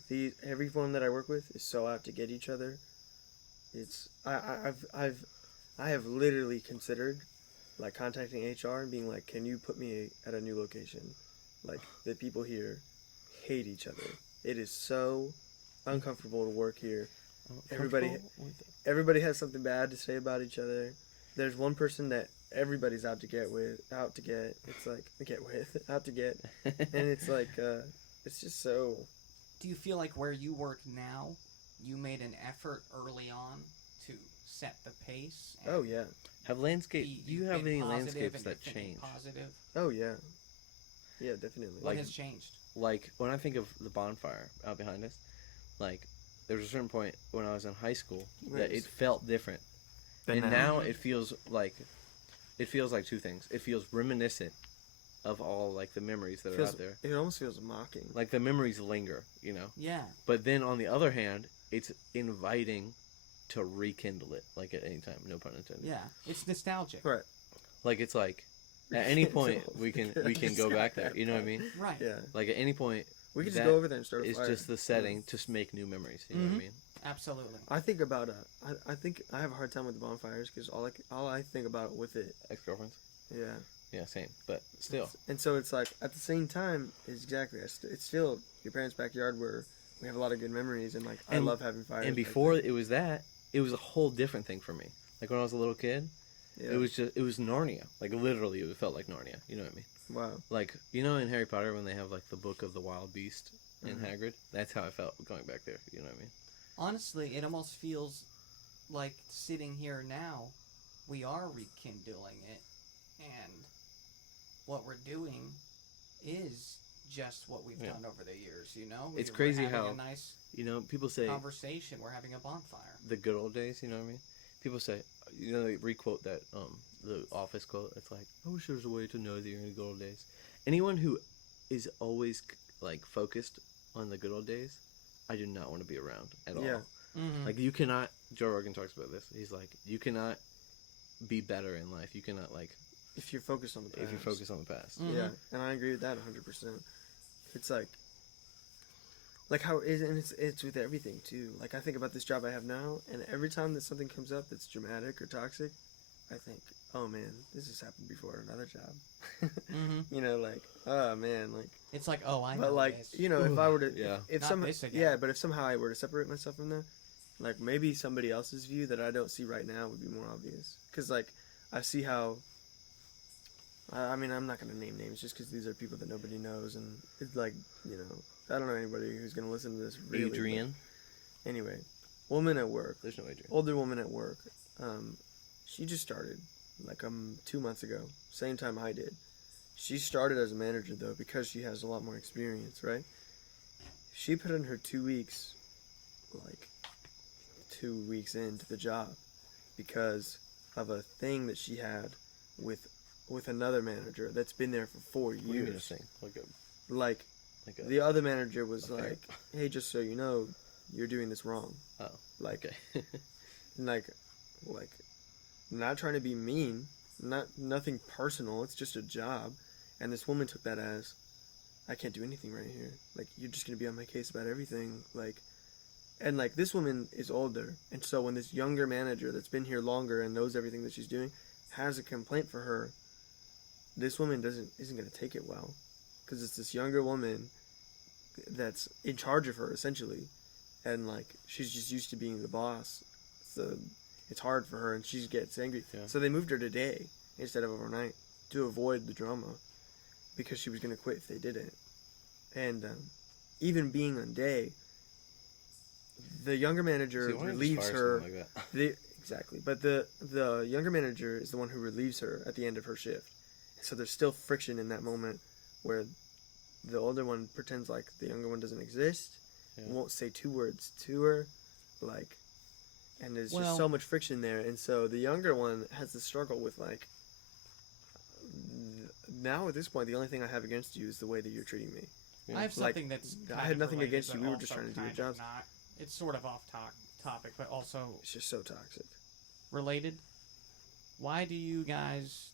everyone that I work with is so out to get each other. It's I have literally considered like contacting HR and being like, can you put me at a new location? Like the people here hate each other. It is so uncomfortable to work here. Everybody- Everybody has something bad to say about each other. There's one person that everybody's out to get. It's like out to get, and it's like it's just so. Do you feel like where you work now, you made an effort early on to set the pace? And Oh, Yeah. Have landscape? Do you you've have been any positive landscapes and that you're thinking change? Positive. Oh yeah. Yeah, definitely. What Like- has changed? Like when I think of the bonfire out behind us, like there was a certain point when I was in high school that it felt different, and now it feels like two things. It feels reminiscent of all like the memories that are out there. It almost feels mocking. Like the memories linger, you know. Yeah. But then on the other hand, it's inviting to rekindle it, like at any time. No pun intended. Yeah. It's nostalgic. Right. Like it's like at any point we can go back there. You know what I mean? Right. Yeah. Like at any point, We could just that go over there and start a it's fire. just the setting to make new memories. You know what I Mhm. mean? Absolutely. I think about I think I have a hard time with the bonfires because all I think about with it. Ex-girlfriends. Yeah. Yeah, same. But still, And so it's like at the same time, it's still your parents' backyard where we have a lot of good memories and like I And- love having fires. and back before there. it was that, it was a whole different thing for me. Like when I was a little kid, Yeah. it was Narnia. Like literally, it felt like Narnia. You know what I mean? Wow. Like you know in Harry Potter when they have like the book of the wild beast in Mhm. Hagrid. That's how I felt going back there. You know what I mean? Honestly, it almost feels like sitting here now, we are rekindling it, and what we're doing is just what we've Yeah. done over the years. You know, It's We're crazy having how- a nice You know, people say conversation. We're having a bonfire. the good old days. You know what I mean? People say, you know, they requote that the Office quote. It's like, I wish there was a way to know that you're in the good old days. Anyone who is always like focused on the good old days, I do not want to be around at all. Yeah. Mm-hmm. Like you cannot. Joe Rogan talks about this. He's like, you cannot be better in life. You cannot like If you're focused on the past. if you focus on the past. Mhm. Yeah, and I agree with that 100%. It's like how it is, and it's with everything too. Like I think about this job I have now, and every time that something comes up that's dramatic or toxic, I think, oh man, this has happened before at another job. Mm-hmm. You know, like, oh man, like, It's like, oh, I know but like, this. you know, if I were to, Yeah. if Not some, this again. yeah, but if somehow I were to separate myself from that, like maybe somebody else's view that I don't see right now would be more obvious. Because like I see how I mean, I'm not gonna name names just because these are people that nobody knows, and it's like, I don't know anybody who's gonna listen to this. Really, Adrian. Anyway, woman at work, There's no Adrian. older woman at work. She just started like 2 months ago, same time I did. She started as a manager though because she has a lot more experience, right? She put in her 2 weeks, like 2 weeks into the job, because of a thing that she had with another manager that's been there for 4 years. What do you mean a thing? Like Like a, the other manager was affair? like, "Hey, just so you know, you're doing this wrong." Oh, Like, okay. like, not trying to be mean, nothing personal. It's just a job, and this woman took that as, "I can't do anything right here. Like, you're just gonna be on my case about everything." And this woman is older, and so when this younger manager that's been here longer and knows everything that she's doing has a complaint for her, this woman isn't gonna take it well, because it's this younger woman that's in charge of her essentially, and she's just used to being the boss, so it's hard for her, and she gets angry. Yeah. So they moved her today instead of overnight to avoid the drama, because she was gonna quit if they didn't. And even being on day, the younger manager See, why don't you just relieves fire her. someone like that? Exactly, but the younger manager is the one who relieves her at the end of her shift. So there's still friction in that moment where the older one pretends like the younger one doesn't exist, Yeah. won't say 2 words to her, and there's just so much friction there. And so the younger one has to struggle with now at this point, the only thing I have against you is the way that you're treating me. Yeah. I have something that's. I had nothing related, against you. but We were just also trying to do our kind of jobs. Not. It's sort of off topic, but also It's just so toxic. related. Why do you guys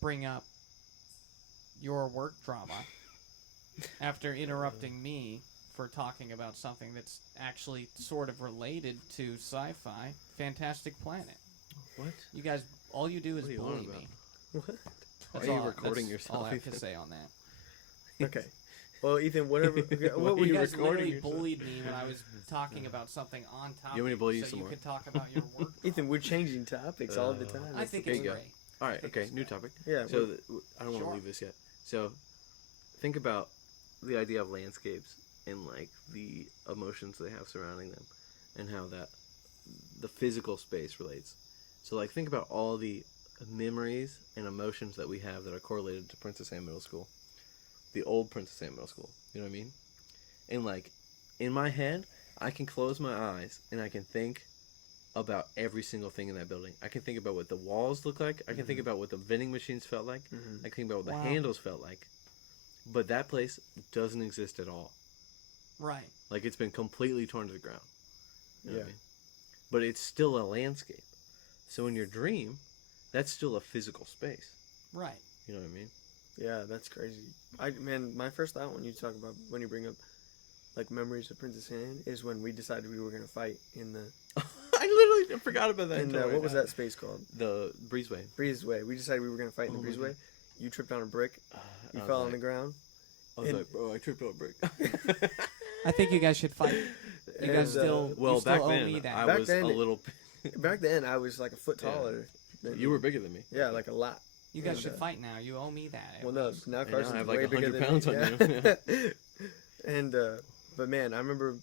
bring up your work drama after interrupting me for talking about something that's actually sort of related to sci-fi, Fantastic Planet? What? You guys, all you do is What are you bully on about? me. What? That's Are you all- recording that's yourself all I have to even? say on that. Okay. Well, Ethan, whatever. What were You you guys recording? literally yourself? bullied me when I was talking about something on topic. You want me to bully you so some you more? could talk about your work. Ethan, we're changing topics all the time. I That's think the it's There you go. great. All right. think Okay. it's New great. topic. Yeah. So I don't want to Sure. leave this yet. So think about the idea of landscapes and the emotions they have surrounding them, and how that the physical space relates. So think about all the memories and emotions that we have that are correlated to Princess Anne Middle School, the old Princess Anne Middle School. You know what I mean? And in my head, I can close my eyes and I can think about every single thing in that building. I can think about what the walls look like. I can think about what the vending machines felt like. Mhm. I can think about what Wow. the handles felt like. But that place doesn't exist at all. Right. It's been completely torn to the ground. You know what I Yeah. mean? But it's still a landscape. So in your dream, that's still a physical space. Right. You know what I mean? Yeah, that's crazy. My first thought when you bring up memories of Princess Anne is when we decided we were gonna fight in the I literally forgot about that. what was that space called? The breezeway. Breezeway. We decided we were gonna fight in the Oh my breezeway. God. You tripped on a brick. You I was fell on like- the ground. I was and- like, bro, I tripped on a brick. I think you guys should fight. You guys And, still, well, you still back owe then, me that. I Back was then, a little. Back then, I was like a foot Yeah. taller. Than You were bigger than me. Yeah, a lot. You guys and, should fight now. You owe me that. at Well, no, least. now I Carson's have, way bigger 100 than pounds me. on Yeah. And but man, I remember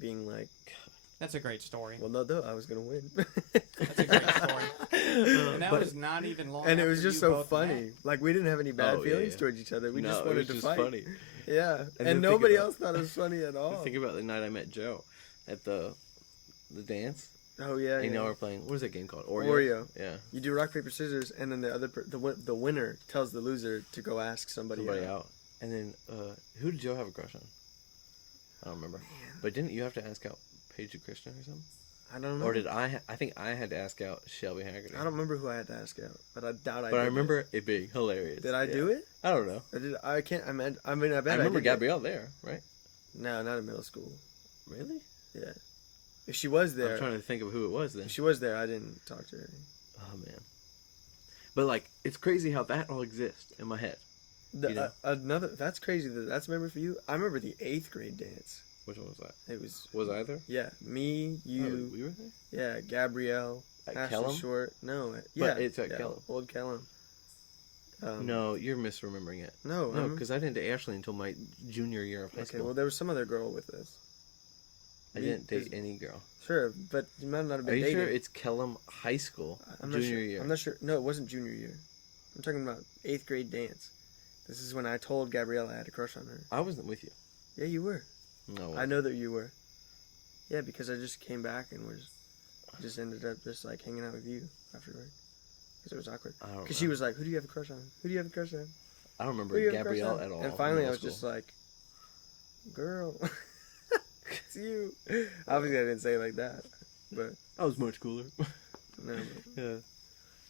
being like, That's a great story. well, no, I was gonna win. That's a great story. And that But- was not even long. And it was after just you so both funny. met. We didn't have any bad Oh, yeah, feelings yeah. towards each other. We No, just it wanted was to just fight. funny. Yeah, then and think nobody about- else thought it was funny at all. Think about the night I met Joe at the dance. Oh yeah, And yeah. now we're playing. What is that game called? Oreo. Yeah. You do rock paper scissors, and then the winner tells the loser to go ask somebody Out. And then who did Joe have a crush on? I don't remember. But didn't you have to ask out Paige Krishna or something? I don't know. Or did I? I think I had to ask out Shelby Haggerty. I don't remember who I had to ask out, but I doubt I. But I did remember it being hilarious. Did I do Yeah. it? I don't know. I did. I can't. I bet. I I remember did Gabrielle there, right? it. No, not in middle school. Really? Yeah. If she was there, I'm trying to think of who it was then. if she was there, I didn't talk to her. Oh man. But it's crazy how that all exists in my head. You know? Another. That's crazy. That's a memory for you. I remember the 8th grade dance. Which one was that? It was. Was I there? Yeah, me, you, Oh, we were there? yeah, Gabrielle, At Ashley Kellum? Short. No, yeah, it's at yeah, Kellum. Old Kellum. No, you're misremembering it. No, No, because I didn't date Ashley until my junior year of high okay. school. Well, there was some other girl with us. I didn't date any girl. Sure, but you might not have Are been you dating. sure it's Kellum High School I'm not junior sure. year? I'm not sure. No, it wasn't junior year. I'm talking about 8th grade dance. This is when I told Gabriella I had a crush on her. I wasn't with you. Yeah, you were. No, I know that you were. Yeah, because I just came back and just ended up just like hanging out with you afterward. Because it was awkward. I don't. Because she was like, "Who do you have a crush on? Who do you have a crush on? I don't remember Who do you have a crush Gabrielle on?" at all. And in finally, I middle was just school. like, "Girl, it's you." Obviously, I didn't say it like that, but I was much cooler. no. Yeah.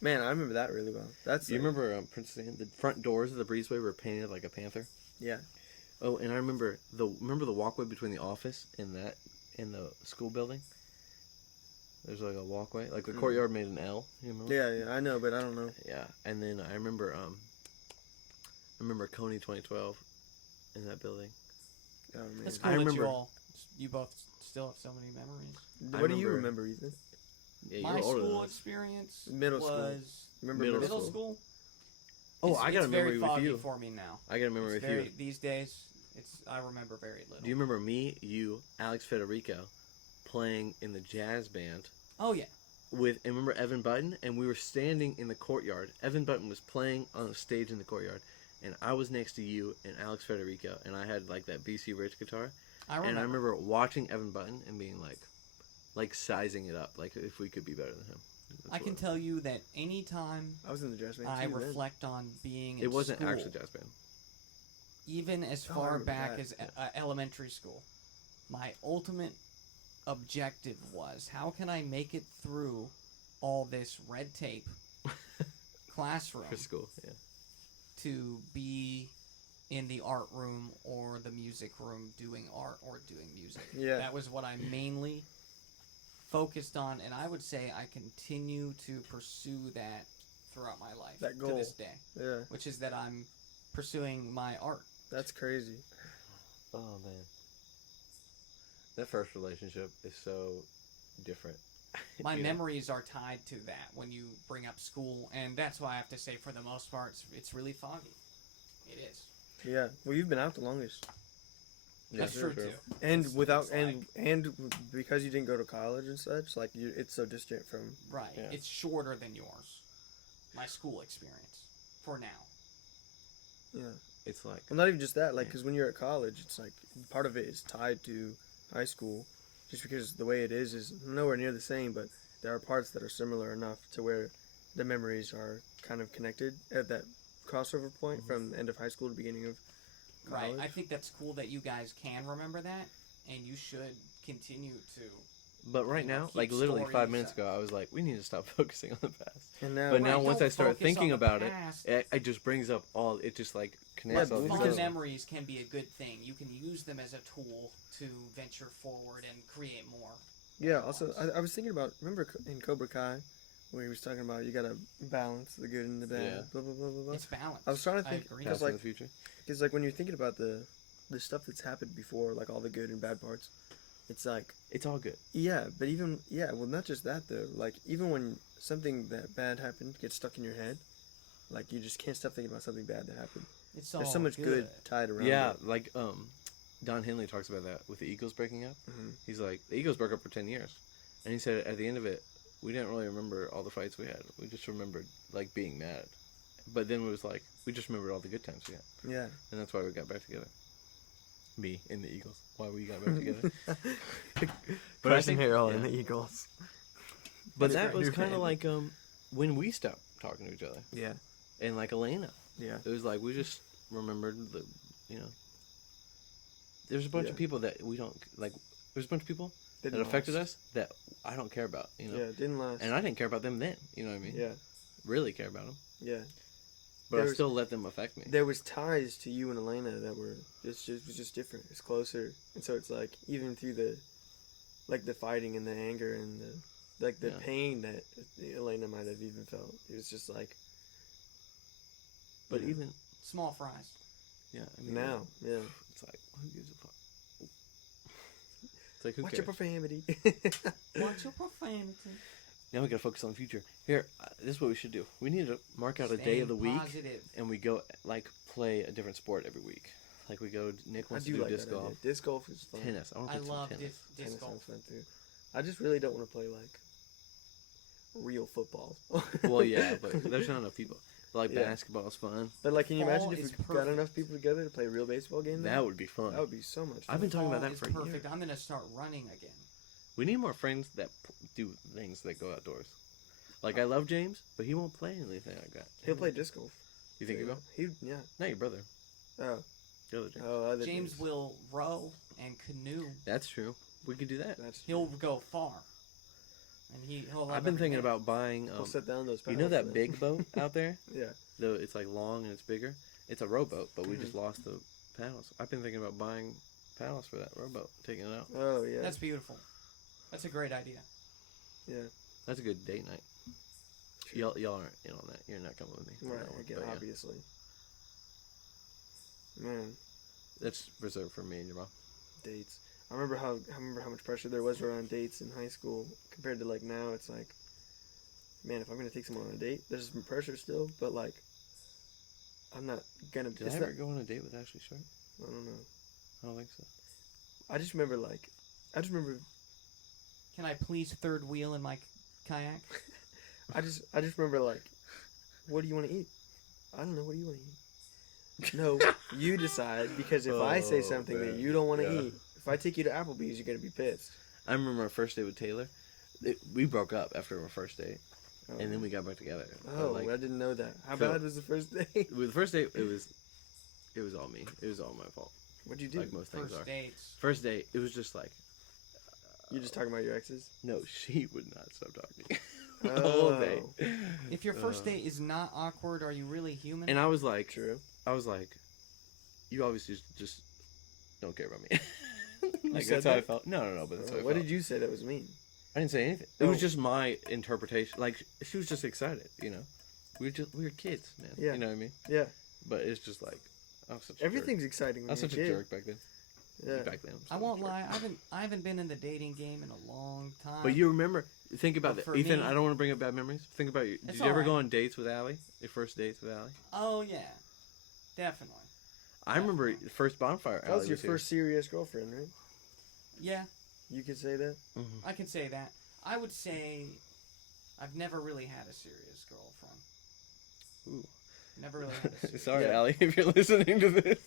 Man, I remember that really well. That's Do you like- remember Princess Anne? The front doors of the breezeway were painted like a panther. Yeah. Oh, and I remember the walkway between the office and the school building. There's like a walkway, like the courtyard made an L. You remember? Yeah, I know, but I don't know. Yeah, and then I remember Coney 2012 in that building. Oh man. That's I cool that remember- you both still have so many memories. I What do you remember- remember, Ethan? Yeah, My you're older than school us. experience Middle school. was Remember Middle middle school. school. Oh, It's- I got a it's very memory with foggy you. for me now. I got a memory It's with very, you. these days, I remember very little. Do you remember me, you, Alex Federico, playing in the jazz band Oh yeah. and remember Evan Button? And we were standing in the courtyard. Evan Button was playing on the stage in the courtyard, and I was next to you and Alex Federico, and I had like that BC Rich guitar. I remember. And I remember watching Evan Button and being like sizing it up, like if we could be better than him. I can tell you that anytime I was in the jazz band I too, then. reflect on being in It wasn't school, actually jazz band. even as Oh, I far remember back that, as yeah. elementary school, my ultimate objective was how can I make it through all this red tape classroom For school, yeah. to be in the art room or the music room doing art or doing music. Yeah. That was what I mainly focused on, and I would say I continue to pursue that throughout my life That to goal. this day, Yeah, which is that I'm pursuing my art. that's crazy. Oh man, that first relationship is so different. My You know? memories are tied to that when you bring up school, and that's why I have to say, for the most part, it's really foggy. It is. Yeah. Well, you've been out the longest, That's very true too. and It's- without it's and because you didn't go to college and such, like it's so distant from. Right. Yeah. It's shorter than yours. My school experience. For now. Yeah. It's like Well, not even just that. Like, because when you're at college, it's like part of it is tied to high school, just because the way it is nowhere near the same. But there are parts that are similar enough to where the memories are kind of connected at that crossover point from the end of high school to beginning of college. Right. I think that's cool that you guys can remember that, and you should continue to. But right You know, now, keep like literally 5 stories minutes up. ago, I was like, we need to stop focusing on the past. And now, But now Right, once don't I start focus thinking on the about it, past. it just brings up all. It just like connects Yeah, all these but Fond because- other- memories can be a good thing. You can use them as a tool to venture forward and create more. yeah. Also, I was thinking about, remember in Cobra Kai, where he was talking about you gotta balance the good and the bad. Yeah. Blah blah blah blah blah. It's balanced. I was trying to think, I agree. because past and like the future. Because like when you're thinking about the stuff that's happened before, like all the good and bad parts, it's like It's all good. yeah, but even well, not just that though. Like even when something that bad happened gets stuck in your head, like you just can't stop thinking about something bad that happened. It's all There's so much good tied around. Yeah, it. like Don Henley talks about that with the Eagles breaking up. Mhm. He's like, the Eagles broke up for 10 years, and he said at the end of it, we didn't really remember all the fights we had. We just remembered like being mad, but then it was like we just remembered all the good times we had, Yeah. and that's why we got back together. Me and the Eagles. Why we got back together. But I Carson think- Harrell yeah. and the Eagles. But That's that my was new kind of band. like when we stopped talking to each other, Yeah. and like Elena. Yeah. It was like we just remembered the, you know. There's a bunch of Yeah. people that we don't like. There's a bunch of people that Didn't affected last. us that I don't care about, you know. Yeah, it didn't last. And I didn't care about them then, you know what I mean? yeah. Really care about them, Yeah. but There I was- still let them affect me. There was ties to you and Elena that were it was just different. It's closer, and so it's like even through the fighting and the anger and the Yeah. pain that Elena might have even felt. It was just like But yeah. even Small fries. yeah, I mean, now, yeah. it's like who gives a fuck? It's like who Watch cares? your profanity. Watch your profanity. Now we gotta focus on the future. Here, this is what we should do. We need to mark out a day Staying of the week, positive. and we go like play a different sport every week. Like we go. Nick I wants do to do like disc that golf, idea. Disc golf is fun. tennis. I want I to play some love tennis. disc Tennis golf. sounds fun too. I just really don't want to play like real football. Well, yeah, but there's not enough people. Like Yeah. basketball is fun. But like, can you imagine Fall if we is got perfect. enough people together to play a real baseball game? That would be fun. That would be so much fun. I've been talking about Fall that is for a year. perfect. I'm gonna start running again. We need more friends that do things that go outdoors. Like I love James, but he won't play anything like that. He'll play disc golf. You think he will? Yeah. Not your brother. Oh. The other James. Oh, other James will row and canoe. That's true. We could do that. That's He'll go far, and he'll. I've been thinking about buying. We'll set down those. You know paddles that then. big boat out there? Yeah. Though it's like long and it's bigger. It's a rowboat, but we Mhm. just lost the paddles. I've been thinking about buying paddles for that rowboat, taking it out. Oh yeah. That's beautiful. That's a great idea. Yeah. That's a good date night. True. Y'all aren't in on that. You're not coming with me. on Right. that one, Again, but yeah. obviously. Man, That's reserved for me and your mom. dates. I remember how much pressure there was around dates in high school compared to like now. It's like, man, if I'm gonna take someone on a date, there's some pressure still, but like, I'm not gonna. Did it's I not, ever go on a date with Ashley Short? I don't know. I don't think so. I just remember Can I please third wheel in my kayak? I just remember like, what do you want to eat? I don't know. What do you want to eat? No, you decide, because if I say Oh, something that man. you don't want to Yeah. eat, if I take you to Applebee's, you're gonna be pissed. I remember our first date with Taylor. We broke up after our first date, Oh. and then we got back together. Oh, But, I didn't know that. How Phil- bad was the first date? with the first date, it was all me. It was all my fault, What'd you do? like most things First are. dates. First date, it was just like, You just talking about your exes? no, she would not stop talking the whole day. If your first Uh, date is not awkward, are you really human? And I was like, True. you obviously just don't care about me. Like said that's how I that? felt. No, but that's how I What felt. did you say that was mean? I didn't say anything. It was Oh. just my interpretation. Like she was just excited, you know. We were kids, man. Yeah. You know what I mean? Yeah. But it's just like I was such a Everything's exciting jerk. when I was you're such a a kid. jerk back then. Yeah. Back then. I won't lie. I haven't been in the dating game in a long time. But you remember, think about But it. for Ethan, me- I don't want to bring up bad memories. Think about you. Did It's you ever alright. go on dates with Allie? Your first dates with Allie? Oh yeah, definitely. I remember the first bonfire. That was Allie your here. first serious girlfriend, right? Yeah, You could say that. Mhm. I can say that. I would say I've never really had a serious girlfriend. Ooh. Never really had a serious. Sorry, Yeah. Allie, if you're listening to this.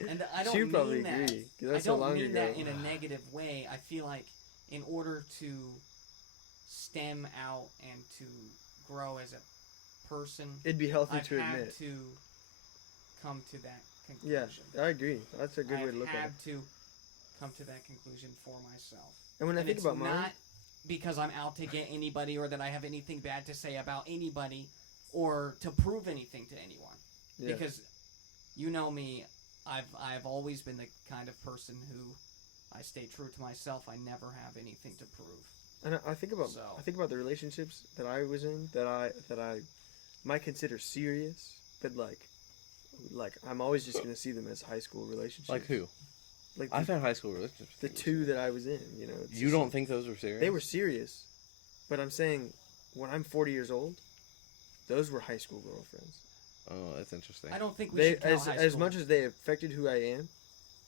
And I don't She would probably mean that. agree. 'Cause I that's so don't long mean ago. that in a negative way. I feel like in order to stem out and to grow as a person, It'd be healthy I've to had admit. to come to that Yeah, conclusion. I agree. That's a good way I've to look at it. had to come to that conclusion for myself. And when I And think it's about mine, not because I'm out to get anybody or that I have anything bad to say about anybody or to prove anything to anyone. yeah. Because you know me, I've always been the kind of person who I stay true to myself. I never have anything to prove. And I think about So- the relationships that I was in that I might consider serious, but like I'm always just gonna see them as high school relationships. Like who? Like I've had high school relationships. the two that I was in. You know, it's You just don't like- think those were serious? they were serious, but I'm saying when I'm 40 years old, those were high school girlfriends. Oh, that's interesting. I don't think we They should count high as school. much as they affected who I am,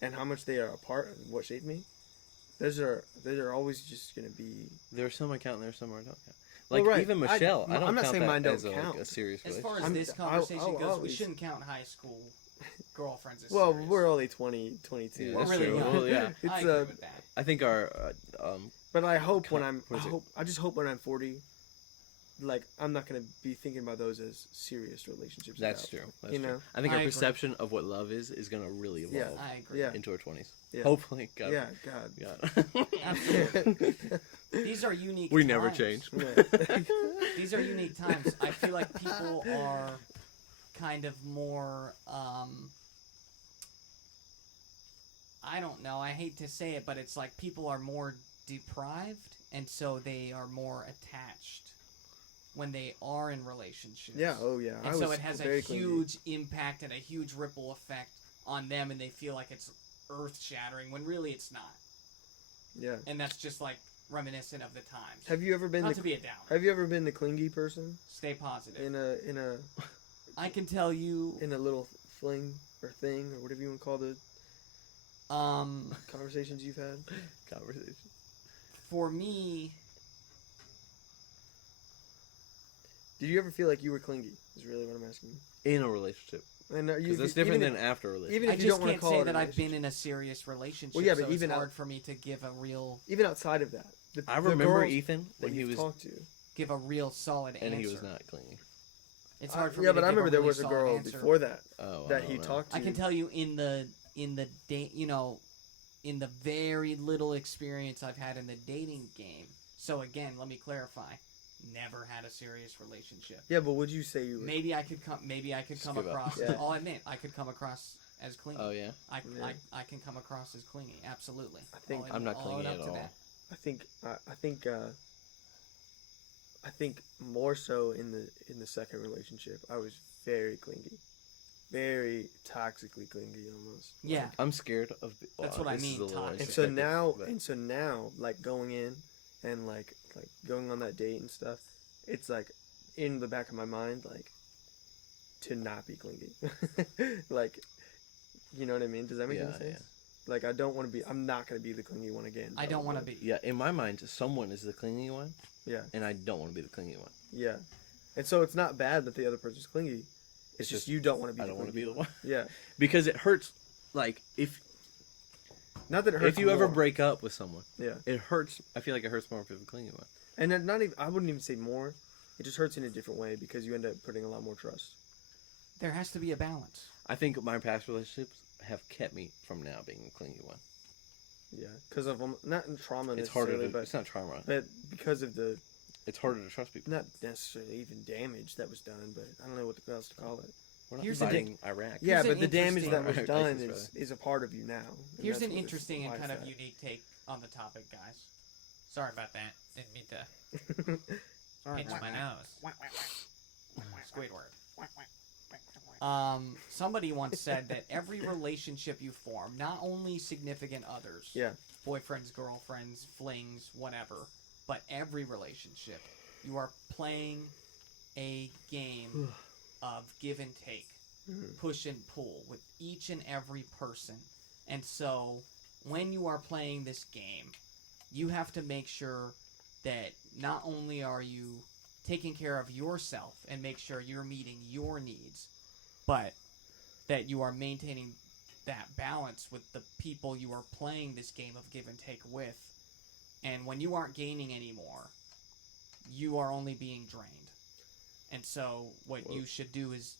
and how much they are a part of what shaped me. Those are always just gonna be. There's some I count and there's some I don't count. Well, Like right. even Michelle, I, don't I'm not count saying that mine don't as a, count. like, a serious As relationship. far as I'm- this conversation I'll goes, we always- shouldn't count high school girlfriends as Well, serious. we're only 20, 22. Yeah, We're that's really true. young. Well, yeah. It's, I agree with that. I think our But I hope when I'm, what is it? I just hope when I'm 40, like I'm not gonna be thinking about those as serious relationships. at that's that true. point, That's you true. know? I think I our agree. perception of what love is gonna really Yeah. evolve I agree. Yeah. into our 20s. Yeah. Hopefully, God. Yeah, God. God. Absolutely. These are unique we times. never change. Yeah. These are unique times. I feel like people are kind of more, I don't know, I hate to say it, but it's like people are more deprived, and so they are more attached when they are in relationships. Yeah. Oh yeah. And so it has a huge impact and a huge ripple effect on them, and they feel like it's earth-shattering, when really it's not. Yeah. And that's just like reminiscent of the times. Have you ever been Not to be a downer. Have you ever been the clingy person Stay positive. in a I can tell you. in a little fling or thing or whatever you want to call the conversations you've had? Conversation. For me, Did you ever feel like you were clingy? Is really what I'm asking you. In a relationship. And are you? Because that's different than after a relationship. even I if you just don't want to can't call say it a that I've been relationship. in a serious relationship. Well, yeah, but so even it's out- hard for me to give a real Even outside of that, I the remember girls Ethan that when he you've was, talked to. solid answer. and he was not clingy. It's hard for me Yeah, to but I give remember a there really was a solid girl answer. before that Oh, that I he don't know. talked to. I can tell you in the in the very little experience I've had in the dating game. So again, let me clarify. Never had a serious relationship. Yeah, but would you say you were? Maybe I could come Just give up. across. Yeah. I'll admit I could come across as clingy. Oh yeah. Yeah. I can come across as clingy. Absolutely. I think- I'll I'm not own clingy up at to all. that. I think more so in the second relationship, I was very clingy, very toxically clingy almost. Yeah. I'm scared of. That's what I this is mean, a little toxic. And so introspective, now, like going in and like going on that date and stuff, it's like in the back of my mind, like to not be clingy, like, you know what I mean? Does that make any Yeah, sense? yeah. Like I'm not gonna be the clingy one again. I don't want to probably. be. Yeah, in my mind, someone is the clingy one, Yeah, and I don't want to be the clingy one. yeah. And so it's not bad that the other person's clingy. It's just you don't want to be. I the don't want to clingy be the one Yeah, because it hurts. Like if not that it hurts. if you ever more. break up with someone, Yeah. it hurts. I feel like it hurts more if you're the clingy one. And then not even, I wouldn't even say more. It just hurts in a different way because you end up putting a lot more trust. There has to be a balance. I think my past relationships have kept me from now being the clingy one. Yeah, because of not in trauma It's harder necessarily, to. but It's not trauma. because of the It's harder to trust people. not necessarily even damage that was done, but I don't know what else to call it. We're not Here's the fighting Iraq. Yeah, Here's but an the damage that was interesting- done ISIS, is a part of you now. and Here's that's an what interesting and why kind it's of unique take on the topic, guys. Sorry about that. Didn't mean to that. pinch my nose. Squidward. Somebody once said that every relationship you form, not only significant others, Yeah. boyfriends, girlfriends, flings, whatever, but every relationship, you are playing a game of give and take, push and pull with each and every person. And so, when you are playing this game, you have to make sure that not only are you taking care of yourself and make sure you're meeting your needs, but that you are maintaining that balance with the people you are playing this game of give and take with. And when you aren't gaining anymore, you are only being drained. And so what you should do is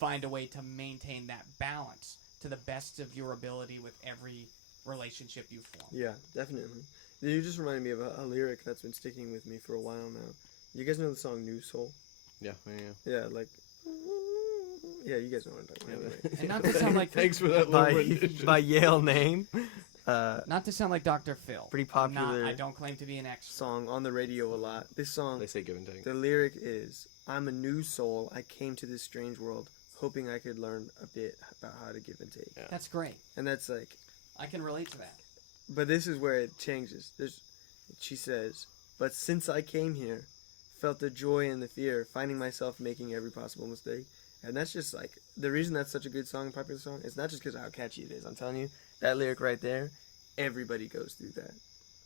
find a way to maintain that balance to the best of your ability with every relationship you form. Yeah, definitely. You just reminded me of a lyric that's been sticking with me for a while now. You guys know the song New Soul? Yeah. Yeah, like... Yeah, you guys know what I'm talking about. Anyway. And not to sound like Thanks for that little rendition. by Yale Name. not to sound like Dr. Phil. Pretty I'm not- popular I don't claim to be an expert. Song on the radio a lot. This song, They say give and take. the lyric is, I'm a new soul. I came to this strange world hoping I could learn a bit about how to give and take. Yeah. That's great. And that's like... I can relate to that. But this is where it changes. She says, but since I came here, felt the joy and the fear, finding myself making every possible mistake. And that's just like, the reason that's such a good song, popular song, it's not just because of how catchy it is. I'm telling you, that lyric right there, everybody goes through that.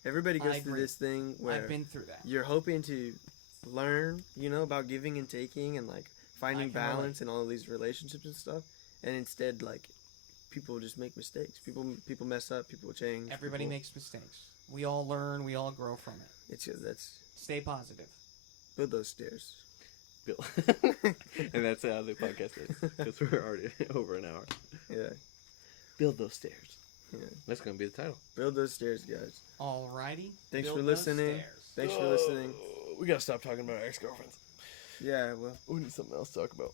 Everybody goes I through agree. this thing where I've been through that. you're hoping to learn, about giving and taking and like finding I can relate. balance in all of these relationships and stuff. And instead, like, people just make mistakes. People mess up. People change. Everybody people, makes mistakes. We all learn. We all grow from it. It's just, that's Stay positive. build those stairs. Bill. And that's how the podcast is. Because we're already over an hour. Yeah, Build those stairs. yeah. That's going to be the title. Build those stairs, guys. Alrighty. Thanks Build for those listening. stairs. Thanks for listening. We got to stop talking about our ex-girlfriends. Yeah, well, We need something else to talk about.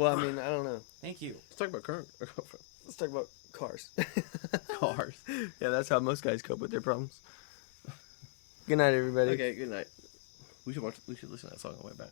I mean, I don't know. Thank you. Let's talk about current girlfriends. Let's talk about cars. Cars. Yeah, that's how most guys cope with their problems. Good night, everybody. Okay, good night. We should listen to that song on the way back.